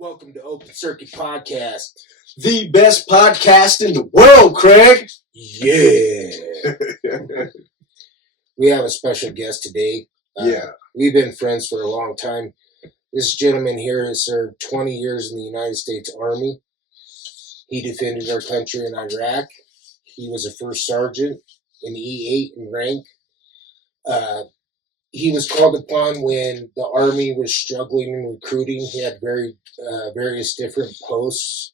Welcome to Open Circuit Podcast. The best podcast in the world, Craig. Yeah. We have a special guest today. We've been friends for a long time. This gentleman here has served 20 years in the United States Army. He defended our country in Iraq. He was a first sergeant in E8 in rank. He was called upon when the Army was struggling in recruiting. He had various different posts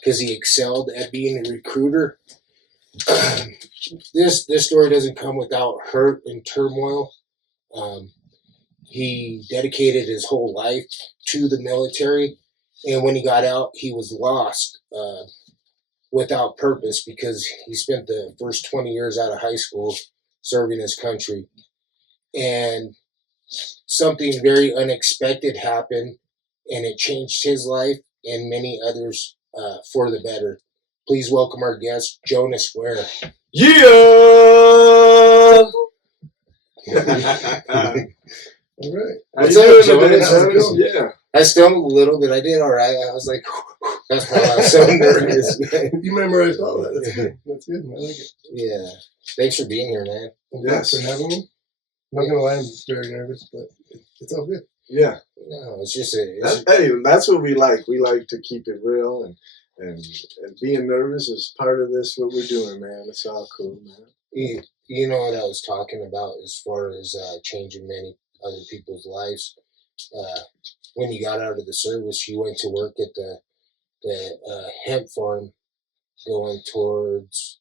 because he excelled at being a recruiter. This story doesn't come without hurt and turmoil. He dedicated his whole life to the military, and when he got out, he was lost without purpose because he spent the first 20 years out of high school serving his country. And something very unexpected happened, and it changed his life and many others for the better. Please welcome our guest, Jonus Ware. Yeah! All right. What's up, Jonus? Yeah. I stumbled a little bit. I did all right. I was like, that's why I was so nervous. You memorized all that. That's good. That's good. I like it. Yeah. Thanks for being here, man. Well, thanks for having me. I'm not going to lie, I'm just very nervous, but it's all good. Yeah. No, it's just Hey, that's what we like. We like to keep it real, and being nervous is part of this, what we're doing, man. It's all cool, man. You know what I was talking about as far as changing many other people's lives. When you got out of the service, you went to work at the hemp farm going towards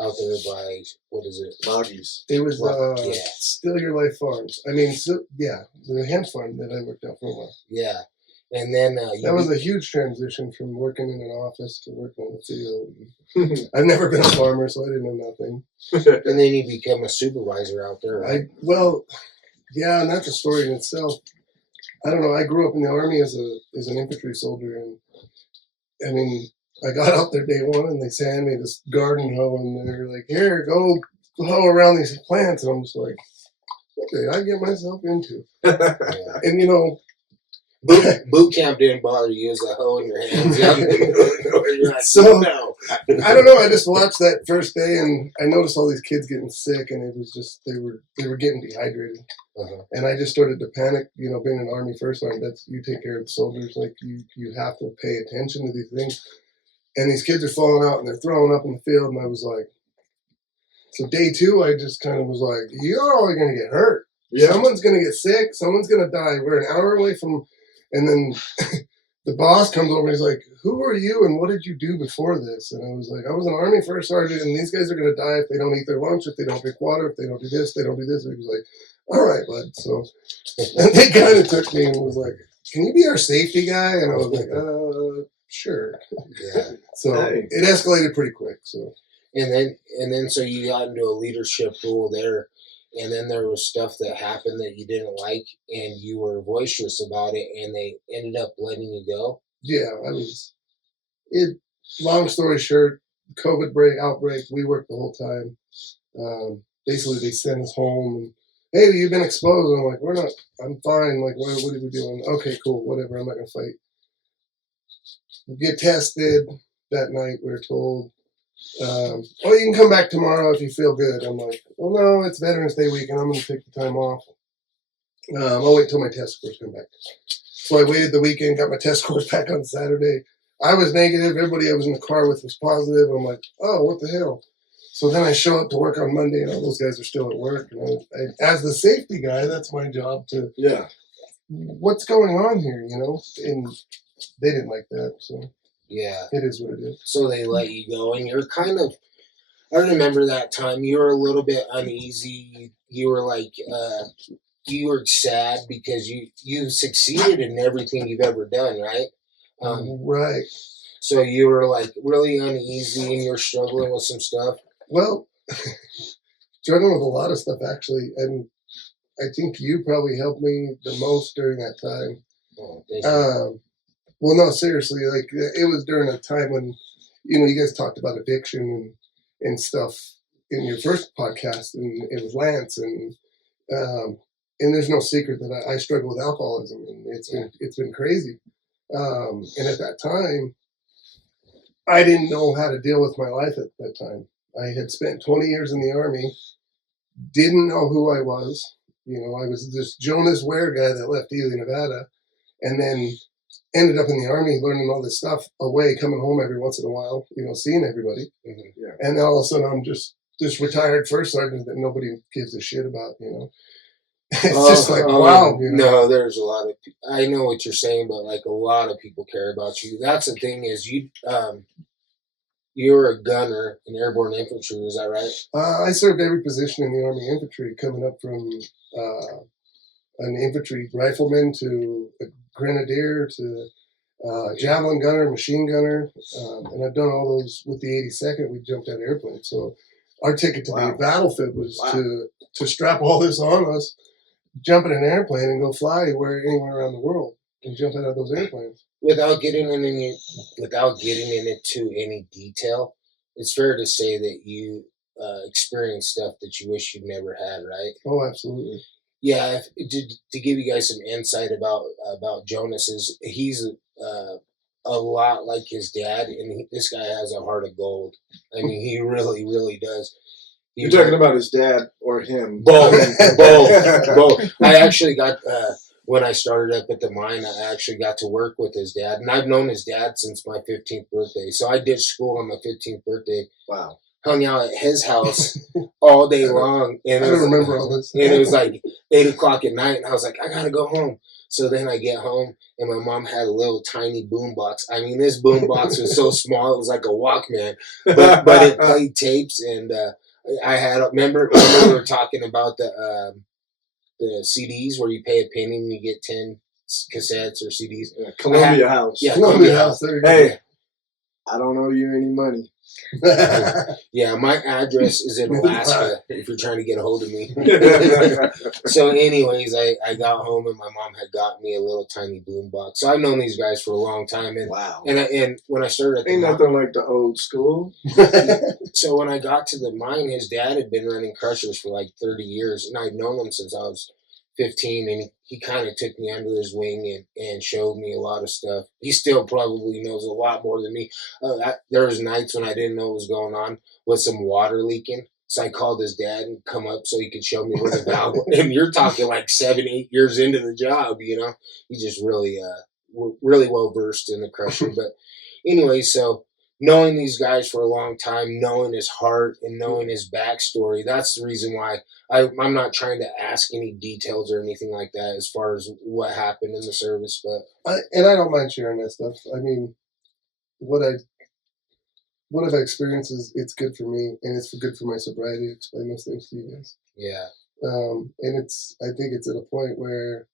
out there by, what is it? Boggies. It was Yeah. Still Your Life Farms. I mean, the hemp farm that I worked out for a while. Yeah. And then that was a huge transition from working in an office to working in the field. I've never been a farmer, so I didn't know nothing. And then you become a supervisor out there, right? And that's a story in itself. I don't know. I grew up in the Army as an infantry soldier, and I mean, I got out there day one, and they handed me this garden hoe, and they were like, "Here, go hoe around these plants," and I'm just like, "What did I get myself into?" Yeah. And you know, boot camp didn't bother you as a hoe in your hands. You're like, so no. I don't know. I just watched that first day, and I noticed all these kids getting sick, and it was just they were getting dehydrated, and I just started to panic. You know, being an Army first line, that's you take care of the soldiers. Like you have to pay attention to these things, and these kids are falling out and they're throwing up in the field, and I was like, so day two, I just kind of was like, you're all going to get hurt. Yeah. Someone's going to get sick. Someone's going to die. We're an hour away from, and then the boss comes over and he's like, who are you and what did you do before this? And I was like, I was an Army first sergeant, and these guys are going to die if they don't eat their lunch, if they don't drink water, if they don't do this, they don't do this. And he was like, all right, bud. So and they kind of took me and was like, can you be our safety guy? And I was like, sure. Yeah. So it escalated pretty quick. So and then so you got into a leadership role there, and then there was stuff that happened that you didn't like, and you were boisterous about it, and they ended up letting you go. Yeah, long story short, COVID outbreak, we worked the whole time. Basically, they sent us home and, hey, you've been exposed. And I'm like, we're not, I'm fine. Like, what are we doing? Okay, cool, whatever, I'm not going to fight. We get tested that night, we were told, you can come back tomorrow if you feel good. I'm like, well, no, it's Veterans Day weekend, I'm going to take the time off. I'll wait till my test scores come back. So I waited the weekend, got my test scores back on Saturday. I was negative. Everybody I was in the car with was positive. I'm like, oh, what the hell? So then I show up to work on Monday, and all those guys are still at work. And as the safety guy, that's my job to, what's going on here, you know? And they didn't like that, so yeah, it is what it is. So they let you go, and you're kind of, I remember that time, you were a little bit uneasy. You were like, you were sad because you succeeded in everything you've ever done, right? Right. So you were like really uneasy, and you're struggling with some stuff. Well, struggling with a lot of stuff, actually. And I think you probably helped me the most during that time. Oh, thank you. Well, no, seriously, like it was during a time when, you know, you guys talked about addiction and stuff in your first podcast, and it was Lance, and there's no secret that I struggle with alcoholism, and it's been crazy. And at that time, I didn't know how to deal with my life at that time. I had spent 20 years in the Army, didn't know who I was. I was this Jonus Ware guy that left Ely, Nevada, and then ended up in the Army learning all this stuff away, coming home every once in a while, seeing everybody. Mm-hmm. Yeah. And then all of a sudden I'm just this retired first sergeant that nobody gives a shit about, It's just like, wow. No, there's a lot of, I know what you're saying, but like a lot of people care about you. That's the thing is you're a gunner in airborne infantry, is that right? I served every position in the Army infantry, coming up from an infantry rifleman to a grenadier to javelin gunner, machine gunner, and I've done all those with the 82nd. We jumped out of airplanes, so our ticket to the battlefield was to strap all this on us, jump in an airplane, and go fly anywhere around the world and jump out of those airplanes. Without getting into any detail, it's fair to say that you experienced stuff that you wish you'd never had, right? Oh, absolutely. Yeah, to give you guys some insight about Jonas, he's a lot like his dad, and this guy has a heart of gold. I mean, he really, really does. You're talking about his dad or him? Both. I actually got when I started up at the mine, I actually got to work with his dad, and I've known his dad since my 15th birthday. So I did school on my 15th birthday. Wow. Hung out at his house all day long. And I don't remember all this. And it was like 8 o'clock at night, and I was like, I gotta go home. So then I get home, and my mom had a little tiny boom box. I mean, this boom box was so small, it was like a Walkman, but it played tapes. And I had, remember we were talking about the CDs where you pay a penny and you get 10 cassettes or CDs. Yeah, Columbia House. Yeah, Columbia House. There you go. Hey, I don't owe you any money. Yeah, my address is in Alaska if you're trying to get a hold of me. So anyways, I got home and my mom had got me a little tiny boom box. So I've known these guys for a long time. And wow. And when I started at the ain't nothing like the old school. So when I got to the mine, his dad had been running crushers for like 30 years, and I'd known him since I was 15, and he kind of took me under his wing and showed me a lot of stuff. He still probably knows a lot more than me. There was nights when I didn't know what was going on with some water leaking. So I called his dad and come up so he could show me where the valve was. And you're talking like 7-8 years into the job, He's just really well versed in the crusher. But anyway, so knowing these guys for a long time, knowing his heart and knowing his backstory, that's the reason why I'm not trying to ask any details or anything like that as far as what happened in the service. But I don't mind sharing that stuff. I mean, what I've experienced is it's good for me, and it's good for my sobriety to explain those things to you guys. Yeah. And I think it's at a point where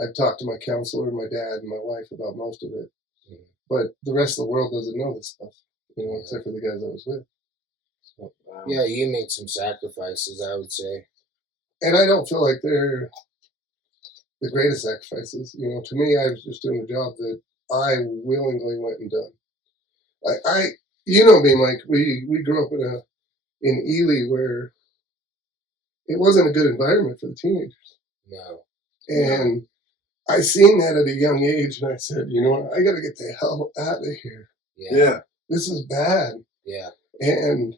I've talked to my counselor, my dad, and my wife about most of it. Mm-hmm. But the rest of the world doesn't know this stuff, except for the guys I was with. So, yeah, you made some sacrifices, I would say. And I don't feel like they're the greatest sacrifices. To me, I was just doing the job that I willingly went and done. Me, Mike, we grew up in Ely where it wasn't a good environment for the teenagers. No. And I seen that at a young age, and I said, you know what, I got to get the hell out of here. Yeah. This is bad. Yeah. And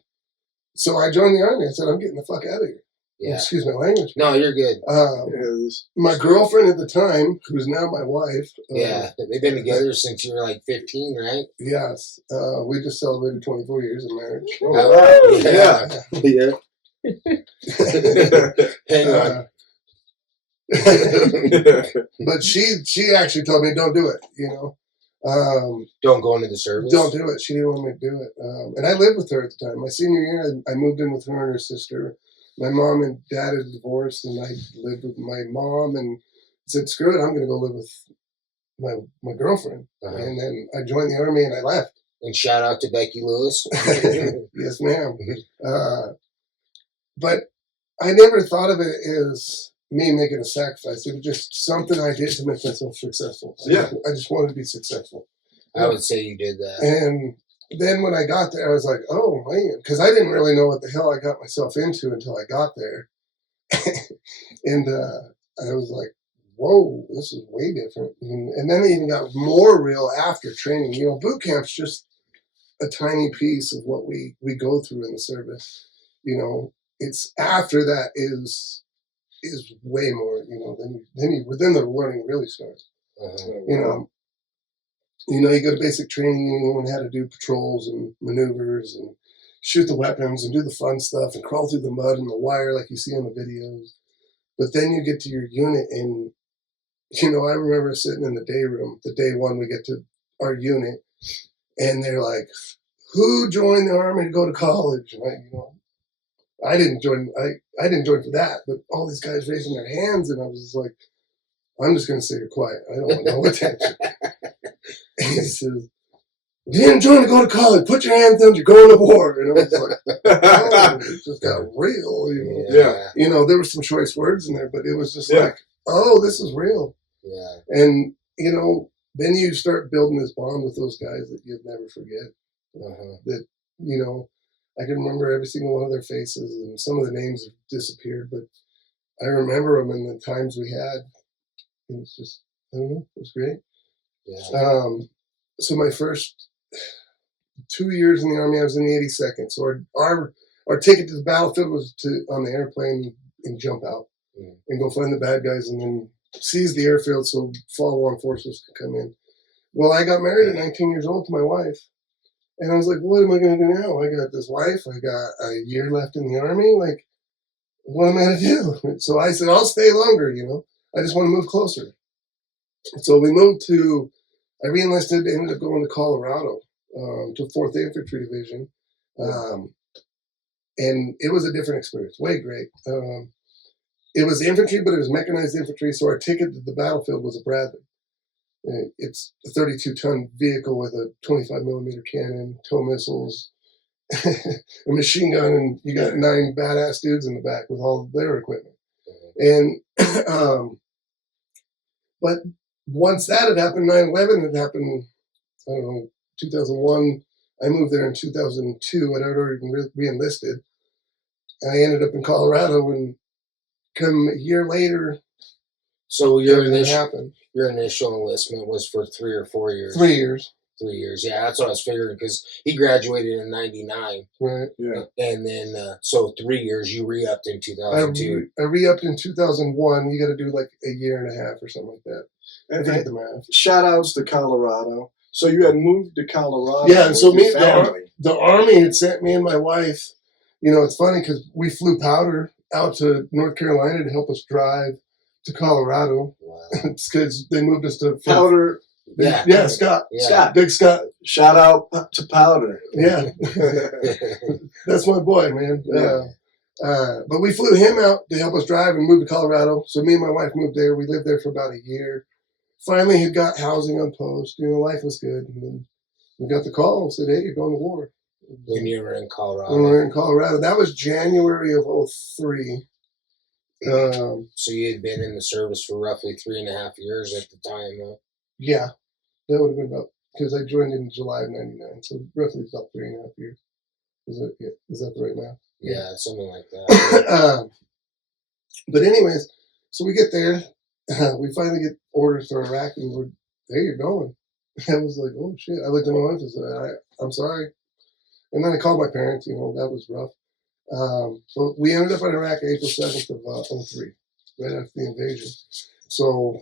so I joined the Army. I said, I'm getting the fuck out of here. Yeah. Excuse my language. No, you're good. My girlfriend at the time, who's now my wife. Yeah, they've been together since you were like 15, right? Yes. We just celebrated 24 years of marriage. Yeah. Hang on. But she actually told me, don't do it, don't go into the service. Don't do it. She didn't want me to do it. And I lived with her at the time. My senior year, I moved in with her and her sister. My mom and dad had divorced, and I lived with my mom and said, screw it, I'm going to go live with my girlfriend. Uh-huh. And then I joined the Army and I left. And shout out to Becky Lewis. Yes, ma'am. But I never thought of it as me making a sacrifice. It was just something I did to make myself successful. I just wanted to be successful. I would say you did that. And then when I got there, I was like, oh, man, because I didn't really know what the hell I got myself into until I got there. And I was like, whoa, this is way different. And then it even got more real after training. You know, boot camp's just a tiny piece of what we go through in the service. You know, it's after that is way more. You know, then the learning really starts. You know, you go to basic training, you learn how to do patrols and maneuvers and shoot the weapons and do the fun stuff and crawl through the mud and the wire like you see on the videos. But then you get to your unit and, you know, I remember sitting in the day room, the day one we get to our unit, and they're like, who joined the Army to go to college? And I didn't join for that, but all these guys raising their hands, and I was just like, I'm just going to say you're quiet. I don't want no attention. And he says, you didn't join to go to college. Put your hands down. You're going to war. And I was like, oh, it just got real. You know? Yeah. You know, there were some choice words in there, but it was just like, oh, this is real. Yeah. And, you know, then you start building this bond with those guys that you'd never forget. That, you know, I can remember every single one of their faces, and some of the names have disappeared, but I remember them and the times we had. And it's just, I don't know, it was great. Yeah. So my first 2 years in the Army, I was in the 82nd. So our ticket to the battlefield was to on the airplane and jump out and go find the bad guys and then seize the airfield so follow-on forces could come in. Well, I got married at 19 years old to my wife. And I was like, what am I going to do now? I got this wife. I got a year left in the Army. Like, what am I going to do? So I said, I'll stay longer, you know. I just want to move closer. So we moved to, I re-enlisted, ended up going to Colorado to 4th Infantry Division. And it was a different experience, way great. It was infantry, but it was mechanized infantry. So our ticket to the battlefield was a Bradley. It's a 32-ton vehicle with a 25-millimeter cannon, tow missiles, a machine gun, and you got 9 badass dudes in the back with all their equipment. And but once that had happened, 9/11 had happened, I don't know, 2001. I moved there in 2002. I'd already re-enlisted. I ended up in Colorado, and come a year later, So your everything initial happened. your initial enlistment was for 3 or 4 years. 3 years. 3 years. Yeah, that's what I was figuring because he graduated in '99, Right. Yeah. and then so 3 years. You re-upped in 2002. I re-upped in 2001. You got to do like a year and a half or something like that. I And forget the math. shout outs to Colorado. So you had moved to Colorado. Yeah, and so with your me, family. the Army had sent me and my wife. You know, it's funny because we flew powder out to North Carolina to help us drive to Colorado. Wow. It's because they moved us to Powder. Yeah. Scott. Yeah. Scott. Big Scott. Shout out to Powder. Yeah. That's my boy, man. Yeah. But we flew him out to help us drive and move to Colorado. So me and my wife moved there. We lived there for about a year. Finally had got housing on post. You know, life was good. And then we got the call and said, hey, you're going to war. When you were in Colorado. When we were in Colorado. That was January of 03. So you had been in the service for roughly 3.5 years at the time, huh? Yeah. That would have been about, because I joined in July of 99. So roughly about 3.5 years. Is that the right math? Yeah, something like that. But anyways, so we get there. We finally get orders to Iraq, and we're, hey, you're going. I was like, oh shit. I looked at my wife and said, I'm sorry. And then I called my parents. You know, that was rough. But we ended up in Iraq April 7th of 03, right after the invasion. So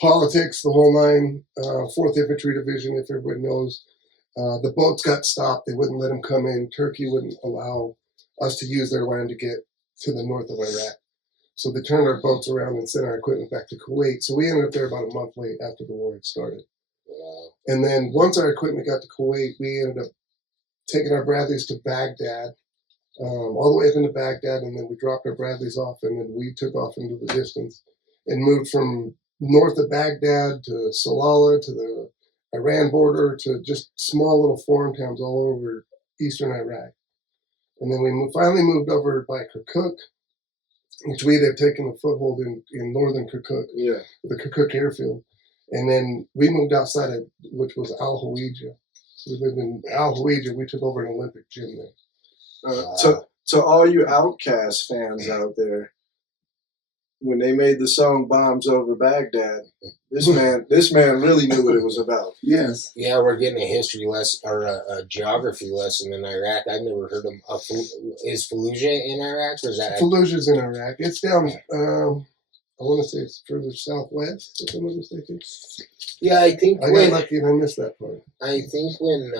politics, the whole nine. 4th Infantry Division, if everybody knows, the boats got stopped. They wouldn't let them come in. Turkey wouldn't allow us to use their land to get to the north of Iraq. So they turned our boats around and sent our equipment back to Kuwait. So we ended up there about a month late after the war had started. Wow. And then once our equipment got to Kuwait, we ended up taking our Bradleys to Baghdad, all the way up into Baghdad, and then we dropped our Bradleys off, and then we took off into the distance and moved from north of Baghdad to Salalah to the Iran border to just small little foreign towns all over eastern Iraq. And then we finally moved over by Kirkuk, which we had taken a foothold in northern Kirkuk, the Kirkuk airfield. And then we moved outside of, which was Al Hawija. So we lived in Al Hawija. We took over an Olympic gym there. To all you Outcast fans out there, when they made the song "Bombs Over Baghdad," this man really knew what it was about. Yes. Yeah, we're getting a history lesson or a geography lesson in Iraq. I've never heard of is Fallujah in Iraq or is that? Fallujah's in Iraq. It's down. I want to say it's further southwest, if I'm not mistaken. Yeah, I think I got lucky and I missed that part. I think when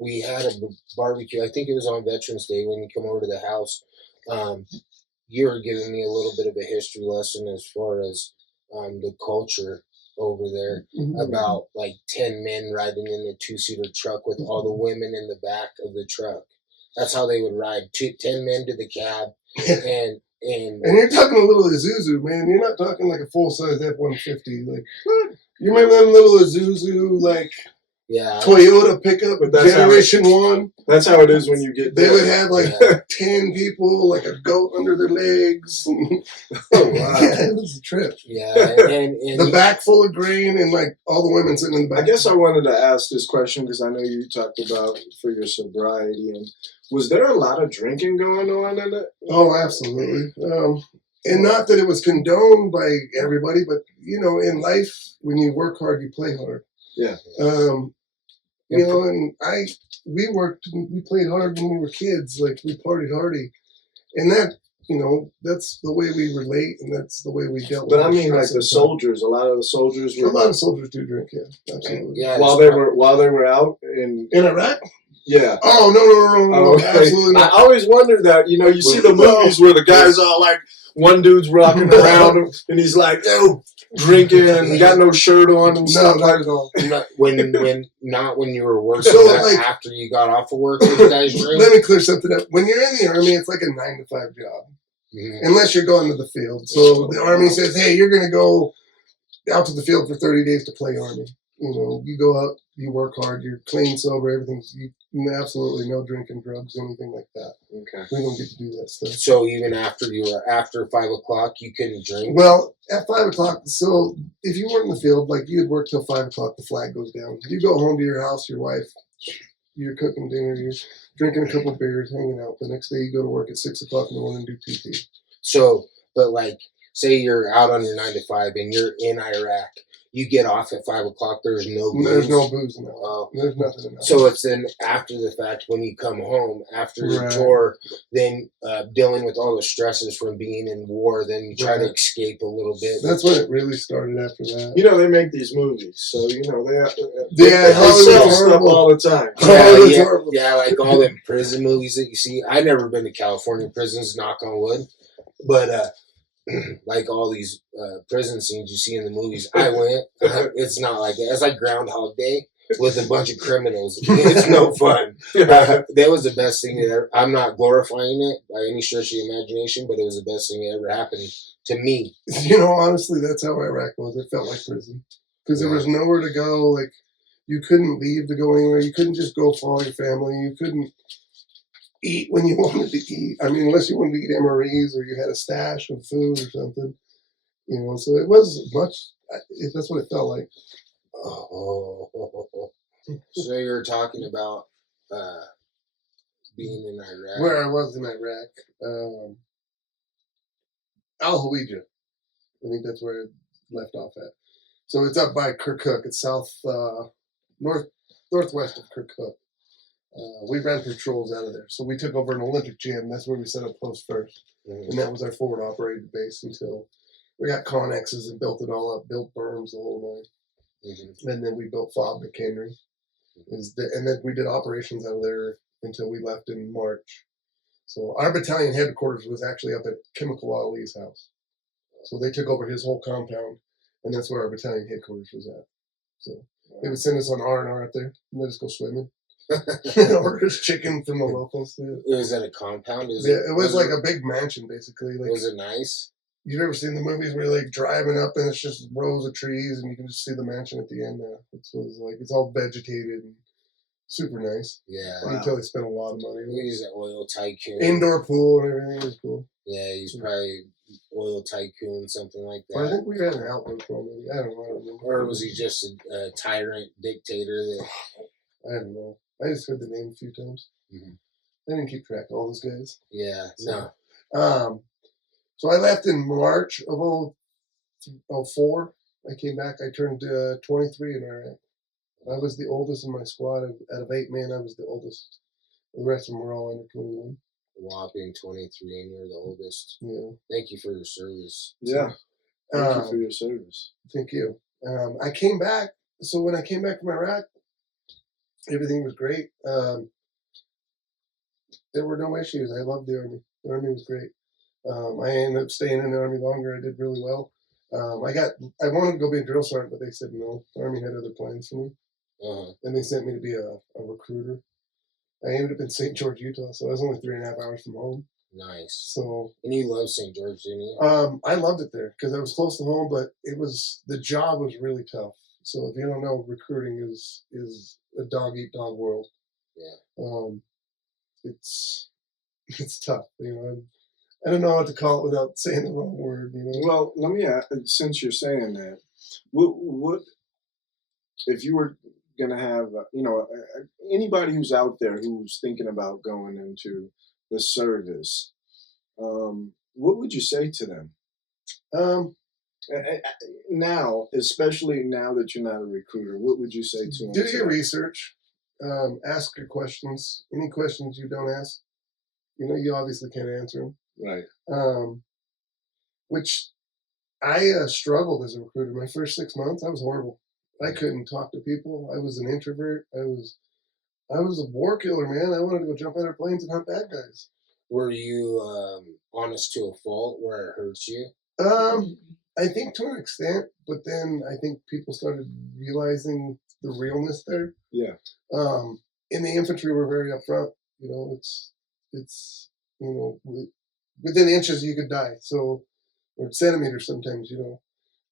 we had a barbecue, I think it was on Veterans Day when you come over to the house. You were giving me a little bit of a history lesson as far as the culture over there about like 10 men riding in a 2-seater truck with all the women in the back of the truck. That's how they would ride. 10 men to the cab, and you're talking a little Isuzu, man. You're not talking like a full size F-150. Like what? You remember them little Isuzu like Toyota pickup, but that's Generation 1? That's how it is when you get there. They would have like 10 people, like a goat under their legs. Oh, wow. Yeah, it was a trip. Yeah, and the back full of grain and like all the women sitting in the back. I guess I wanted to ask this question because I know you talked about for your sobriety. And was there a lot of drinking going on in it? Oh, absolutely. And not that it was condoned by everybody, but you know, in life, when you work hard, you play hard. Yeah. You know, and we worked, we played hard when we were kids. Like we partied hardy, and that, you know, that's the way we relate, and that's the way we dealt with. But I mean, like the soldiers. A lot of the soldiers were. A lot of soldiers do drink. Yeah, absolutely. Yeah. While they were out in Iraq. Yeah. Oh no, okay. Absolutely not. I always wondered that. You know, you see the movies where the guys are like, one dude's rocking around him, and he's like, yo, drinking and got no shirt on and stuff. Not at all. Not when you were working. So like after you got off of work, did you guys drink? Let me clear something up. When you're in the Army, it's like a 9 to 5 job, unless you're going to the field. So the Army says, hey, you're going to go out to the field for 30 days to play Army. You know, you go out, you work hard, you're clean, sober, everything's absolutely no drinking, drugs, anything like that. Okay. We don't get to do that stuff. So even after 5 o'clock, you couldn't drink? Well, at 5 o'clock, so if you weren't in the field, like you'd work till 5 o'clock, the flag goes down. You go home to your house, your wife, you're cooking dinner, you're drinking a couple of beers, hanging out. The next day you go to work at 6 o'clock in the morning and do TP. So, but like, say you're out on your 9 to 5 and you're in Iraq. You get off at 5 o'clock. There's no booze. There's no booze in that. There's nothing in that. So it's then after the fact when you come home after your tour, then dealing with all the stresses from being in war. Then you try to escape a little bit. That's when it really started. After that, you know, they make these movies, so you know they sell stuff all the time. Yeah, like all them prison movies that you see. I've never been to California prisons. Knock on wood, but. Like all these prison scenes you see in the movies, I went. It's not like that. It's like Groundhog Day with a bunch of criminals. It's no fun. That was the best thing that ever. I'm not glorifying it by any stretch of the imagination, but it was the best thing that ever happened to me. You know, honestly, that's how Iraq was. It felt like prison because there was nowhere to go. Like you couldn't leave to go anywhere. You couldn't just go follow your family. You couldn't eat when you wanted to eat. I mean, unless you wanted to eat MREs or you had a stash of food or something, you know. So it was much. That's what it felt like. So you're talking about being in Iraq. Where I was in Iraq, Al Hawija. I think that's where it left off at. So it's up by Kirkuk. It's northwest of Kirkuk. We ran patrols out of there. So we took over an Olympic gym. That's where we set up post first. And that was our forward operated base until we got connexes and built it all up, built berms, the whole nine. And then we built FOB McHenry. And then we did operations out of there until we left in March. So our battalion headquarters was actually up at Chemical Ali's house. So they took over his whole compound, and that's where our battalion headquarters was at. So they would send us on R&R up there and let us go swimming. Order chicken from the locals. It was at a compound? It was like a big mansion, basically. Like, was it nice? You've ever seen the movies where you're like driving up and it's just rows of trees and you can just see the mansion at the end now? It's all vegetated and super nice. Yeah. You can tell they spent a lot of money. He's an oil tycoon. Indoor pool and everything was cool. Yeah, he's probably oil tycoon, something like that. I think we had an outlook on him. I don't know. Or was he just a tyrant dictator that... I don't know. I just heard the name a few times. I didn't keep track of all those guys. Yeah, so, no. So I left in March of '04. I came back. I turned 23 in Iraq. I was the oldest in my squad. Out of 8 men, I was the oldest. The rest of them were all under 21. Whopping 23, and you're the oldest. Yeah. Thank you for your service. Yeah. Thank you for your service. Thank you. I came back. So when I came back from Iraq, everything was great. There were no issues. I loved the Army. The Army was great. I ended up staying in the Army longer. I did really well. I wanted to go be a drill sergeant, but they said no. The Army had other plans for me. And they sent me to be a recruiter. I ended up in St. George, Utah, so I was only 3.5 hours from home. Nice. So, and you love St. George, didn't you? I loved it there because I was close to home, but the job was really tough. So if you don't know, recruiting is a dog eat dog world. Yeah. It's tough. I don't know what to call it without saying the wrong word. Well, let me ask, since you're saying that, what if you were gonna have anybody who's out there who's thinking about going into the service, what would you say to them? Now, especially now that you're not a recruiter, what would you say to them? Do your research. Ask your questions. Any questions you don't ask, you obviously can't answer them. Right. Which I struggled as a recruiter. My first 6 months, I was horrible. I couldn't talk to people. I was an introvert. I was a war killer, man. I wanted to go jump out of planes and hunt bad guys. Were you honest to a fault where it hurts you? I think to an extent, but then I think people started realizing the realness there. Yeah. In the infantry, we're very upfront. It's within inches you could die. So, or centimeters sometimes.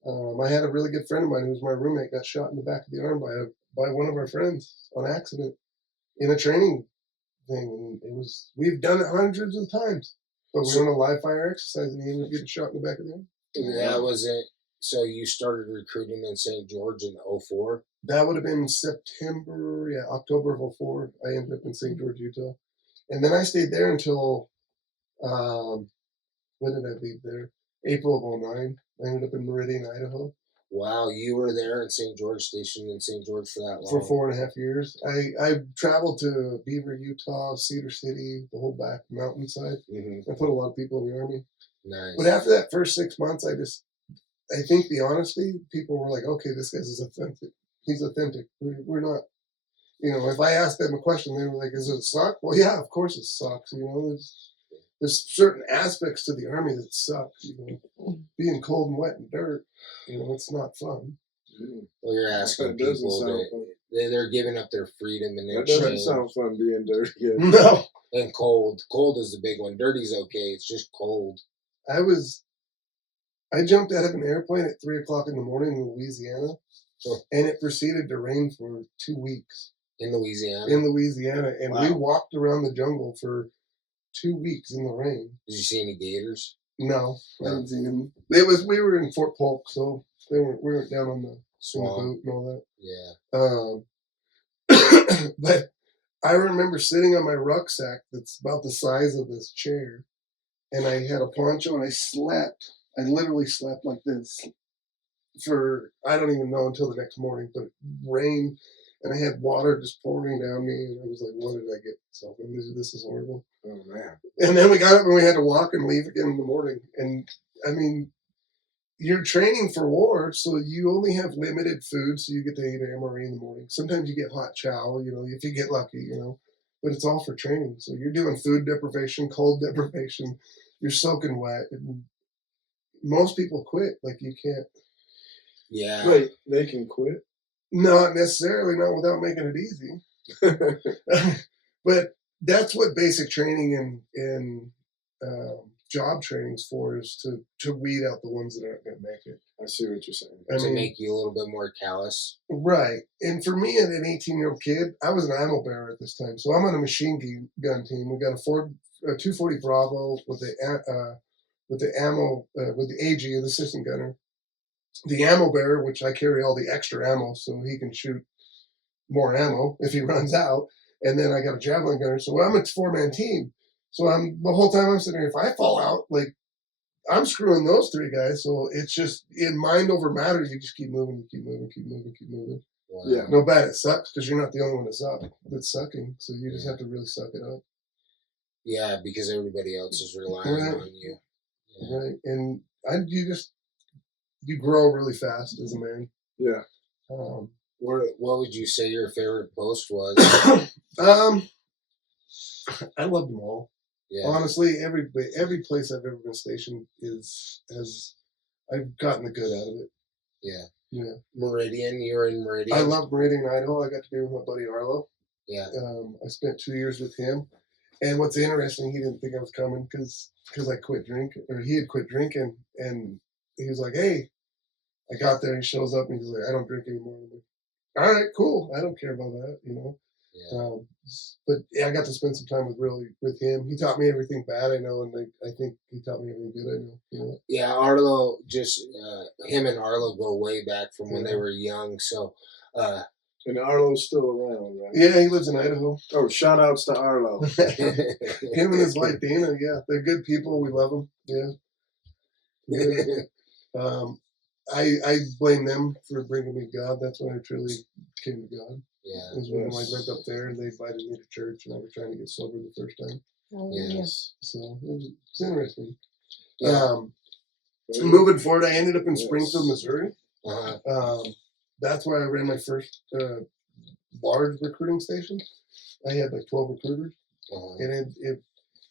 I had a really good friend of mine who was my roommate, got shot in the back of the arm by one of our friends on accident in a training thing. And we've done it hundreds of times, but we were on a live fire exercise and he ended up getting shot in the back of the arm. That was it. So you started recruiting in St. George in '04? That would have been October of '04. I ended up in St. George, Utah. And then I stayed there until, when did I leave there? April of '09. I ended up in Meridian, Idaho. Wow, you were there in St. George, stationed in St. George for that long? For 4.5 years. I traveled to Beaver, Utah, Cedar City, the whole back mountainside. Mm-hmm. I put a lot of people in the Army. Nice. But after that first 6 months, I think the honesty, people were like, okay, this guy's authentic. He's authentic. We're not, if I asked them a question, they were like, is it a suck? Well, yeah, of course it sucks. There's certain aspects to the Army that suck. Being cold and wet and dirt, it's not fun. Well, you're asking people they're giving up their freedom and their That doesn't sound fun being dirty. No. And cold. Cold is the big one. Dirty's okay. It's just cold. I jumped out of an airplane at 3:00 in the morning in Louisiana, and it proceeded to rain for 2 weeks. In Louisiana? In Louisiana, and wow. We walked around the jungle for 2 weeks in the rain. Did you see any gators? No, I didn't see them. We were in Fort Polk, so we weren't down on the boat and all that. Yeah. But I remember sitting on my rucksack that's about the size of this chair, and I had a poncho, and I slept. I literally slept like this for, I don't even know, until the next morning, but rain, and I had water just pouring down me, and I was like, what did I get myself into? This is horrible. Oh, man. And then we got up and we had to walk and leave again in the morning. And, I mean, you're training for war, so you only have limited food, so you get to eat MRE in the morning. Sometimes you get hot chow, if you get lucky, but it's all for training. So you're doing food deprivation, cold deprivation, you're soaking wet, and most people quit. Like, you can't. Yeah. Wait, they can quit? Not necessarily, not without making it easy. But that's what basic training and job training's for, is to weed out the ones that aren't going to make it. I see what you're saying. To make you a little bit more callous. Right. And for me, as an 18-year-old kid, I was an ammo bearer at this time. So I'm on a machine gun team. We got a 240 Bravo with the ammo, with the AG, the assistant gunner. The ammo bearer, which I carry all the extra ammo so he can shoot more ammo if he runs out. And then I got a javelin gunner. So I'm a 4-man team. So the whole time I'm sitting here, if I fall out, like, I'm screwing those three guys. So it's just in mind over matter. You just keep moving, keep moving, keep moving, keep moving. Wow. Yeah. No bad, it sucks because you're not the only one that's sucking. So you just have to really suck it up. Yeah, because everybody else is relying Right. on you. Yeah. Right. And you grow really fast as a man. Yeah. What would you say your favorite post was? I love them all. Yeah. Honestly, every place I've ever been stationed I've gotten the good out of it. Yeah. Yeah. Meridian, you're in Meridian. I love Meridian, Idaho. I got to be with my buddy Arlo. Yeah. I spent 2 years with him. And what's interesting, he didn't think I was coming because I quit drinking, or he had quit drinking, and he was like, "Hey," I got there, and he shows up, and he's like, "I don't drink anymore." I'm like, all right, cool. I don't care about that, you know. Yeah. But yeah, I got to spend some time with him. He taught me everything bad I know, and I think he taught me everything good I know. You know? Yeah, Arlo him and Arlo go way back from when they were young. So, And Arlo's still around, right? Yeah, he lives in Idaho. Oh, shout outs to Arlo. Him and his wife Dana, yeah, they're good people. We love them. Yeah. I blame them for bringing me God. That's when I truly came to God. Yeah. Is when I went up there and they invited me to church, and I was trying to get sober the first time. Yes. So it's interesting. Yeah. Moving forward, I ended up in Springfield, Missouri. Uh-huh. That's where I ran my first large recruiting station. I had like 12 recruiters, and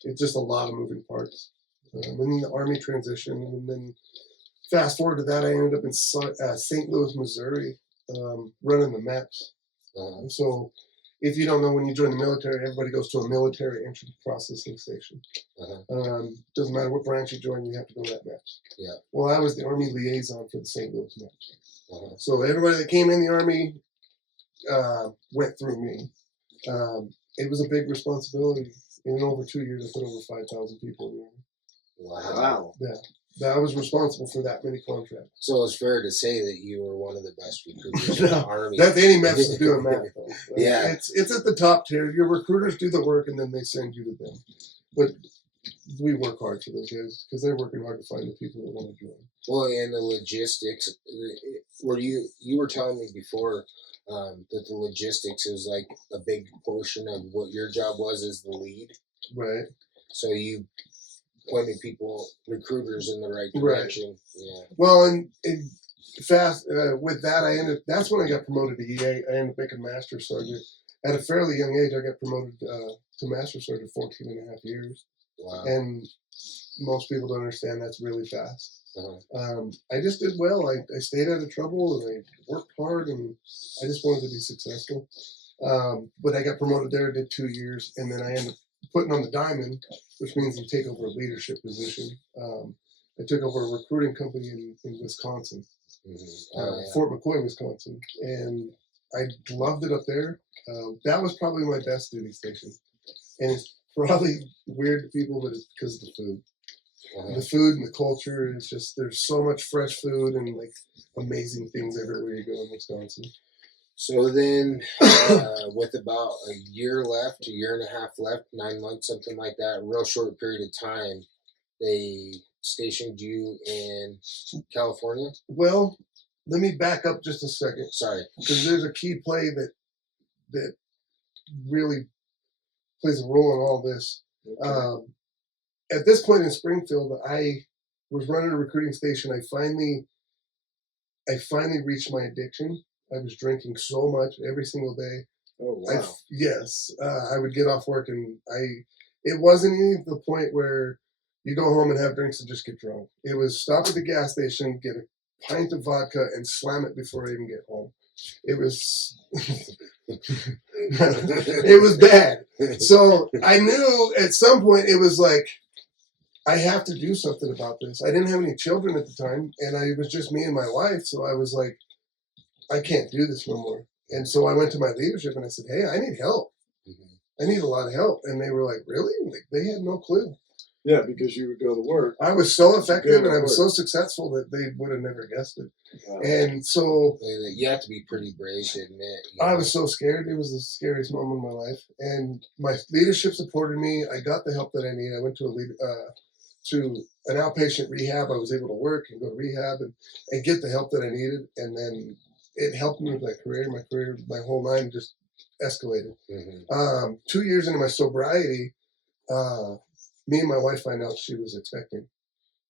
it's just a lot of moving parts. And then the Army transition, and then fast forward to that, I ended up in St. Louis, Missouri, running the MEPS. So if you don't know, when you join the military, everybody goes to a military entry processing station. Doesn't matter what branch you join, you have to go to that MEPS. Yeah. Well, I was the Army liaison for the St. Louis MEPS. So everybody that came in the Army went through me. It was a big responsibility. In over 2 years, I put over 5,000 people in the Army. Wow. Yeah. I was responsible for that many contracts. So it's fair to say that you were one of the best recruiters in the Army. That's any MEPS is doing that, though. Yeah. It's at the top tier. Your recruiters do the work, and then they send you to them. But we work hard for those guys because they're working hard to find the people that want to join. Well, and the logistics, you were telling me before that the logistics is like a big portion of what your job was as the lead. Right. So you pointed recruiters in the right direction. Right. Yeah. Well, and fast with that, that's when I got promoted to EA. I ended up making Master Sergeant. At a fairly young age, I got promoted to Master Sergeant 14 and a half years. Wow. And most people don't understand that's really fast. I just did well. I stayed out of trouble, and I worked hard, and I just wanted to be successful. But I got promoted there, did 2 years, and then I ended up putting on the diamond, which means you take over a leadership position. I took over a recruiting company in Wisconsin, Fort McCoy, Wisconsin, and I loved it up there. That was probably my best duty station, and it's probably weird to people, but it's because of the food. The food and the culture is just, there's so much fresh food and like amazing things everywhere you go in Wisconsin. So then, with about a year left, a year and a half left, 9 months, something like that, a real short period of time, they stationed you in California? Well, let me back up just a second. Sorry. Because there's a key play that really plays a role in all this. Okay. At this point in Springfield, I was running a recruiting station. I finally reached my addiction. I was drinking so much every single day. Oh, wow. Yes. I would get off work, and it wasn't even the point where you go home and have drinks and just get drunk. It was stop at the gas station, get a pint of vodka, and slam it before I even get home. It was it was bad. So I knew at some point it was like, I have to do something about this. I didn't have any children at the time, and it was just me and my wife. So I was like, I can't do this no more. And so I went to my leadership and I said, hey, I need help. I need a lot of help. And they were like, really? Like, they had no clue. Yeah, because you would go to work. I was so effective and I was so successful that they would have never guessed it. Wow. And so you have to be pretty brave to admit. I was so scared. It was the scariest moment of my life. And my leadership supported me. I got the help that I needed. I went to an outpatient rehab. I was able to work and go to rehab and get the help that I needed. And then it helped me with my career. My whole nine just escalated. 2 years into my sobriety, me and my wife find out she was expecting.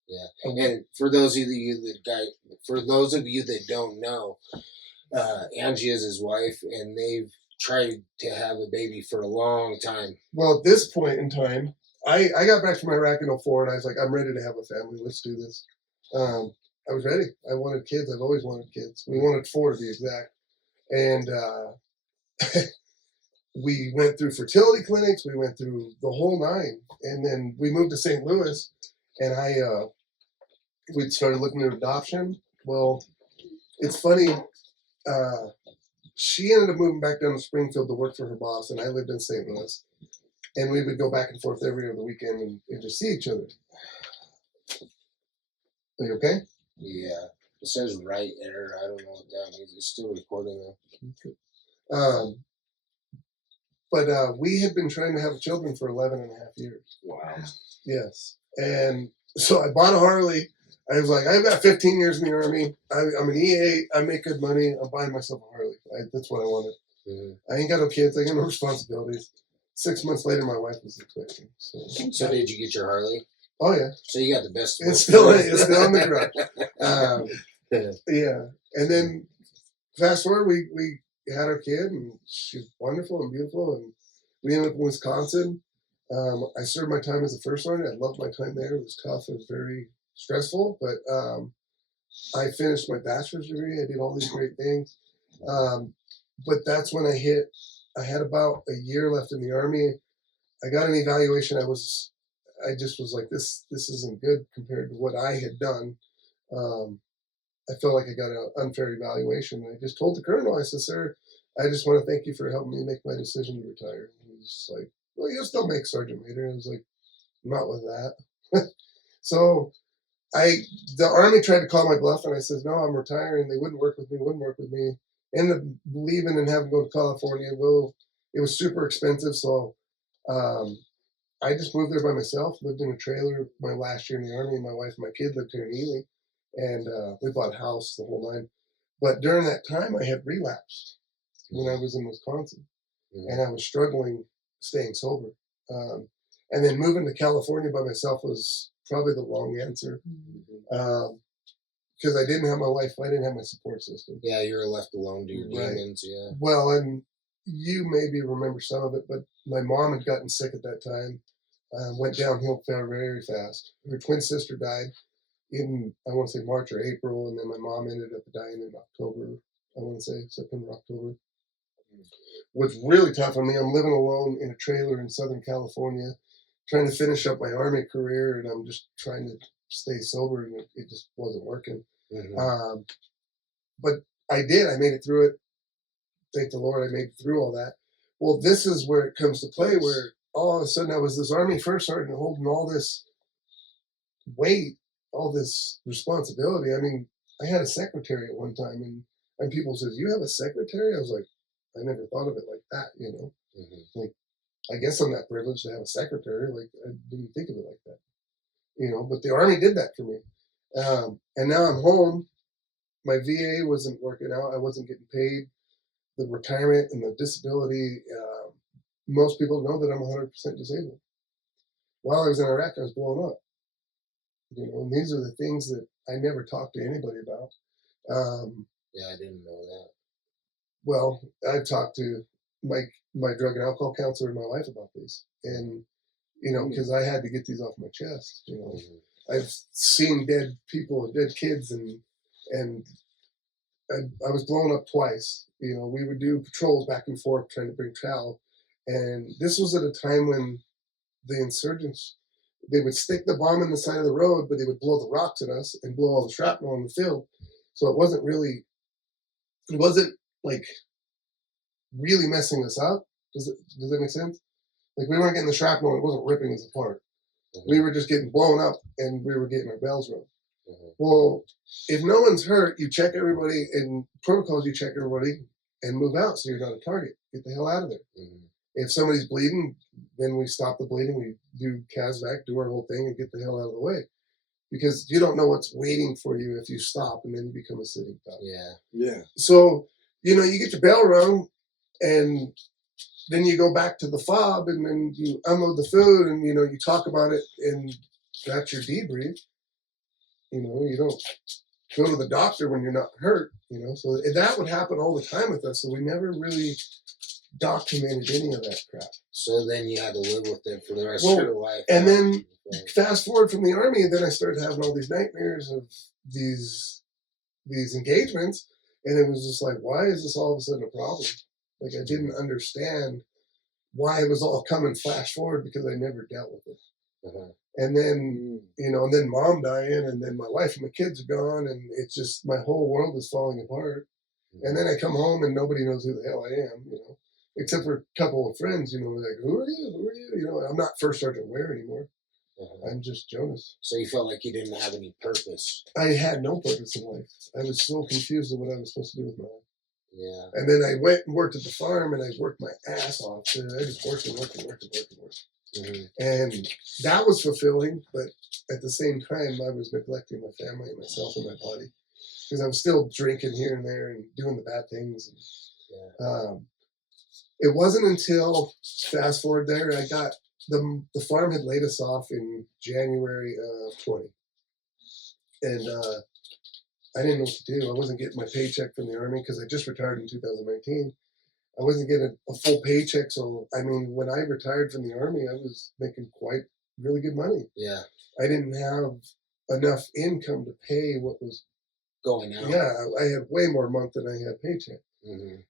Yeah, and for those of you that don't know, Angie is his wife, and they've tried to have a baby for a long time. Well, at this point in time, I got back from Iraq in '04, and I was like, I'm ready to have a family. Let's do this. I was ready. I wanted kids. I've always wanted kids. We wanted 4 to be exact. And we went through fertility clinics. We went through the whole nine. And then we moved to St. Louis, and we started looking at adoption. Well, it's funny. She ended up moving back down to Springfield to work for her boss, and I lived in St. Louis. And we would go back and forth every other weekend and just see each other. Are you okay? Yeah. It says right error. I don't know what that means. It's still recording though. But we had been trying to have children for 11 and a half years. Wow. Yes. And so I bought a Harley. I was like, I've got 15 years in the Army. I'm an E8. I make good money. I'm buying myself a Harley. That's what I wanted. I ain't got no kids. I got no responsibilities. 6 months later, my wife was expecting. So did you get your Harley? Oh, yeah. So you got the best. It's still in the garage. Yeah. And then fast forward, we had our kid, and she's wonderful and beautiful, and we ended up in Wisconsin. I served my time as a first sergeant. I loved my time there. It was tough. It was very stressful, but I finished my bachelor's degree. I did all these great things. But that's when I had about a year left in the Army. I got an evaluation. I just was like, this isn't good compared to what I had done. I felt like I got an unfair evaluation. I just told the colonel, I said, sir, I just want to thank you for helping me make my decision to retire. He was like, well, you'll still make Sergeant Major. I was like, not with that. So the Army tried to call my bluff, and I said, no, I'm retiring. They wouldn't work with me. Ended up leaving and having to go to California. Well, it was super expensive, so I just moved there by myself, lived in a trailer my last year in the Army. My wife and my kid lived here in Ely, and we bought a house, the whole nine. But during that time, I had relapsed when I was in Wisconsin, and I was struggling staying sober. And then moving to California by myself was probably the wrong answer, because I didn't have my wife, I didn't have my support system. Yeah, you were left alone to your demons. Yeah. Well, and you maybe remember some of it, but my mom had gotten sick at that time. Went downhill very fast. Her twin sister died in, I want to say, March or April, and then my mom ended up dying in October. I want to say September, October. Was really tough on me. I'm living alone in a trailer in Southern California, trying to finish up my Army career, and I'm just trying to stay sober, and it just wasn't working. But I did. I made it through it. Thank the Lord, I made it through all that. Well, this is where it comes to play, where all of a sudden I was this Army first sergeant holding all this weight, all this responsibility. I mean, I had a secretary at one time, and people said, you have a secretary? I was like, I never thought of it like that, you know? Like, I guess I'm that privileged to have a secretary. Like, I didn't think of it like that, you know? But the Army did that for me. And now I'm home. My VA wasn't working out. I wasn't getting paid. The retirement and the disability, most people know that I'm 100% disabled. While I was in Iraq, I was blown up. You know, and these are the things that I never talked to anybody about. Yeah, I didn't know that. Well, I've talked to my drug and alcohol counselor and my wife about these, and you know, because I had to get these off my chest. You know, I've seen dead people and dead kids, and I was blown up twice. You know, we would do patrols back and forth trying to bring chow, and this was at a time when the insurgents, they would stick the bomb in the side of the road, but they would blow the rocks at us and blow all the shrapnel on the field. So it wasn't like really messing us up. Does that make sense? Like, we weren't getting the shrapnel, it wasn't ripping us apart. We were just getting blown up, and we were getting our bells rung. Well, if no one's hurt, you check everybody, and protocols, you check everybody and move out so you're not a target. Get the hell out of there. If somebody's bleeding, then we stop the bleeding, we do CASVAC, do our whole thing, and get the hell out of the way. because you don't know what's waiting for you if you stop and then you become a sitting duck. Yeah. So, you get your bell rung, and then you go back to the fob, and then you unload the food, and you talk about it, and that's your debrief. You don't go to the doctor when you're not hurt. So that would happen all the time with us. So we never really documented any of that crap. So then you had to live with it for the rest Well, of your life. And then fast forward from the Army, then I started having all these nightmares of these engagements, and it was just like, why is this all of a sudden a problem? Like, I didn't understand why it was all coming flash forward, because I never dealt with it. And then, and then mom dying, and then my wife and my kids are gone, and it's just, my whole world is falling apart. And then I come home and nobody knows who the hell I am, except for a couple of friends, like, who are you? Who are you? I'm not First Sergeant Ware anymore. I'm just Jonus. So you felt like you didn't have any purpose. I had no purpose in life. I was so confused of what I was supposed to do with my life. Yeah. And then I went and worked at the farm, and I worked my ass off. And I just worked. And that was fulfilling, but at the same time, I was neglecting my family and myself and my body, because I was still drinking here and there and doing the bad things. It wasn't until, fast forward there, I got the farm had laid us off in January of 20, and I didn't know what to do. I wasn't getting my paycheck from the Army, because I just retired in 2019. I wasn't getting a full paycheck, so when I retired from the Army, I was making really good money. Yeah. I didn't have enough income to pay what was going out. Yeah, I had way more month than I had paycheck.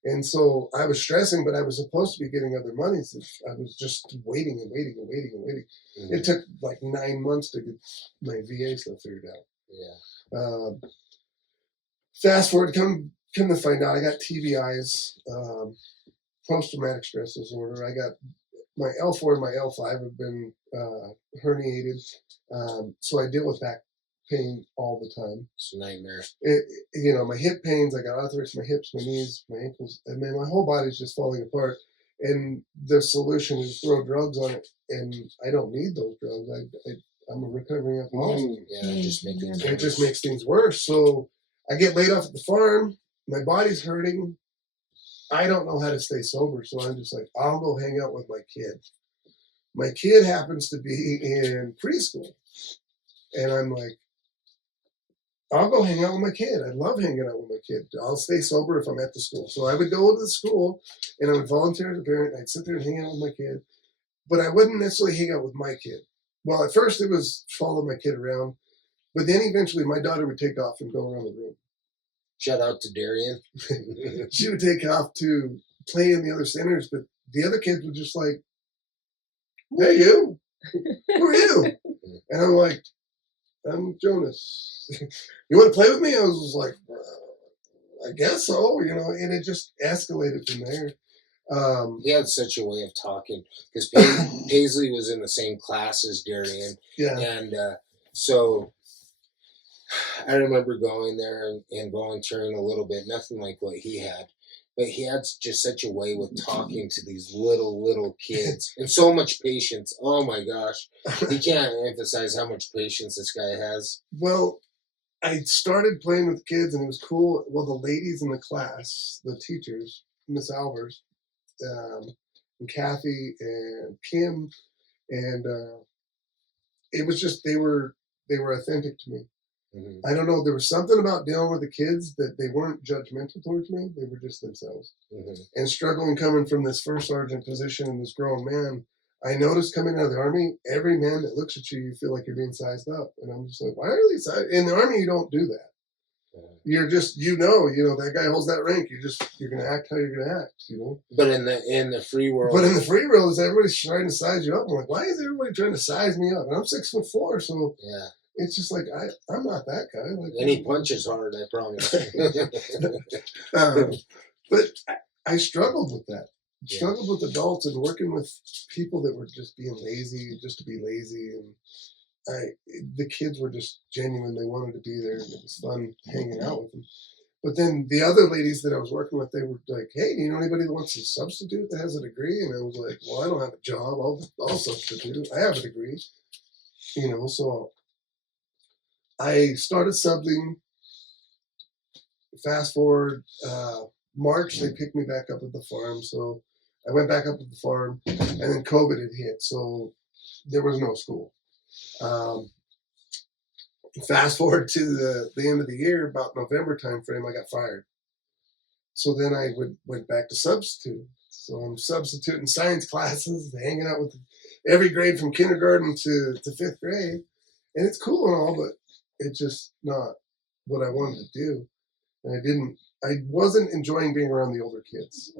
And so I was stressing, but I was supposed to be getting other monies. I was just waiting and waiting and waiting and waiting. It took like 9 months to get my VA stuff figured out. Yeah. Fast forward, come to find out, I got TBIs, post-traumatic stress disorder. I got my L4 and my L5 have been herniated, so I deal with back pain all the time. It's a nightmare. My hip pains, I got arthritis in my hips, my knees, my ankles. I mean, my whole body's just falling apart. And the solution is throw drugs on it, and I don't need those drugs. I'm a recovering alcoholic. Yeah, it just makes things worse. So I get laid off at the farm. My body's hurting. I don't know how to stay sober, so I'm just like, I'll go hang out with my kid. My kid happens to be in preschool, and I'm like, I'll go hang out with my kid. I love hanging out with my kid. I'll stay sober if I'm at the school. So I would go to the school, and I would volunteer as a parent. I'd sit there and hang out with my kid, but I wouldn't necessarily hang out with my kid. Well, at first it was follow my kid around, but then eventually my daughter would take off and go around the room. Shout out to Darian. She would take off to play in the other centers, but the other kids were just like, hey, you, who are you? And I'm like, I'm Jonus. You want to play with me? I was just like, I guess so, and it just escalated from there. He had such a way of talking, because Paisley was in the same class as Darian. Yeah. And so I remember going there and volunteering a little bit, nothing like what he had. But he had just such a way with talking to these little kids, and so much patience. Oh my gosh. He can't emphasize how much patience this guy has. Well, I started playing with kids, and it was cool. Well, the ladies in the class, the teachers, Miss Albers, and Kathy and Kim, and it was just, they were authentic to me. I don't know, there was something about dealing with the kids that they weren't judgmental towards me. They were just themselves. And struggling coming from this first sergeant position and this grown man, I noticed coming out of the Army, every man that looks at you, you feel like you're being sized up. And I'm just like, why are they sized? In the Army, you don't do that. You're just, that guy holds that rank. You're going to act how you're going to act, But in the free world. But in the free world, is everybody's trying to size you up. I'm like, why is everybody trying to size me up? And I'm 6'4", so yeah. It's just like, I'm not that guy. Like, and he punches hard, I promise. But I struggled with that. Struggled with adults and working with people that were just being lazy, just to be lazy. And the kids were just genuine. They wanted to be there, and it was fun hanging out with them. But then the other ladies that I was working with, they were like, hey, do you know anybody that wants to substitute that has a degree? And I was like, well, I don't have a job. I'll substitute. I have a degree. So I started subbing. Fast forward, March, they picked me back up at the farm. So I went back up at the farm, and then COVID had hit. So there was no school. Um, Fast forward to the end of the year, about November timeframe, I got fired. So then I went back to substitute. So I'm substituting science classes, hanging out with every grade from kindergarten to fifth grade. And it's cool and all, but it's just not what I wanted to do. And I wasn't enjoying being around the older kids.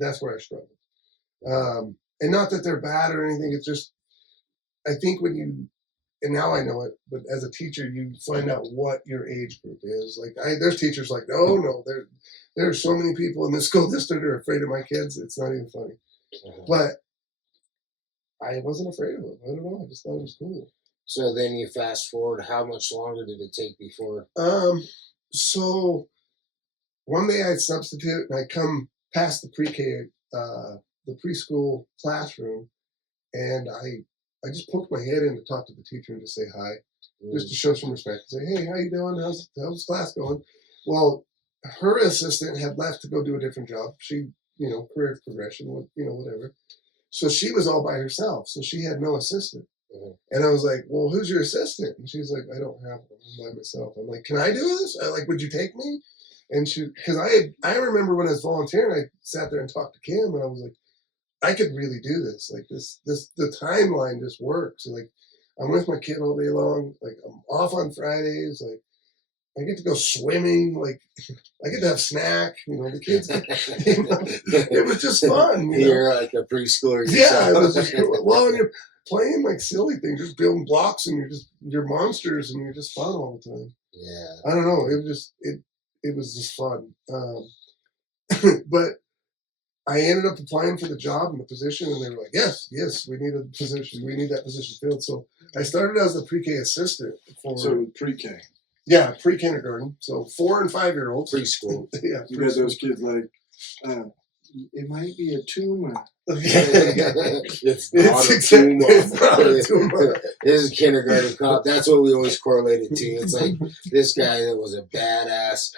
That's where I struggled. And not that they're bad or anything. It's just, I think and now I know it, but as a teacher, you find out what your age group is. Like, there's teachers like, no, there are so many people in this school district who are afraid of my kids. It's not even funny. But I wasn't afraid of them. I don't know. I just thought it was cool. So then you fast forward. How much longer did it take before? So one day I'd substitute and I'd come past the pre-K, the preschool classroom, and I just poked my head in to talk to the teacher and just say hi, just to show some respect. Say, hey, how you doing? How's class going? Well, her assistant had left to go do a different job. She, career progression, whatever. So she was all by herself. So she had no assistant. And I was like, well, who's your assistant? And she's like, I don't have one. I'm by myself. I'm like, can I do this? Would you take me? And because I remember when I was volunteering, I sat there and talked to Kim, and I was like, I could really do this. Like the timeline just works. Like, I'm with my kid all day long. Like, I'm off on Fridays. Like, I get to go swimming. Like, I get to have snack. The kids. It was just fun. You're like a preschooler yourself. Yeah, it was just cool. Well, and you're playing like silly things, just building blocks, and you're monsters, and you're just fun all the time. Yeah. I don't know. It was just fun. But I ended up applying for the job and the position, and they were like, yes, we need a position. We need that position filled. So I started as a pre-K assistant. So pre-K. Yeah, pre-kindergarten. So 4 and 5 year olds. Preschool. Yeah. You got those kids like, it might be a tumor. It's not a tumor. This is kindergarten cop. That's what we always correlated to. It's like this guy that was a badass.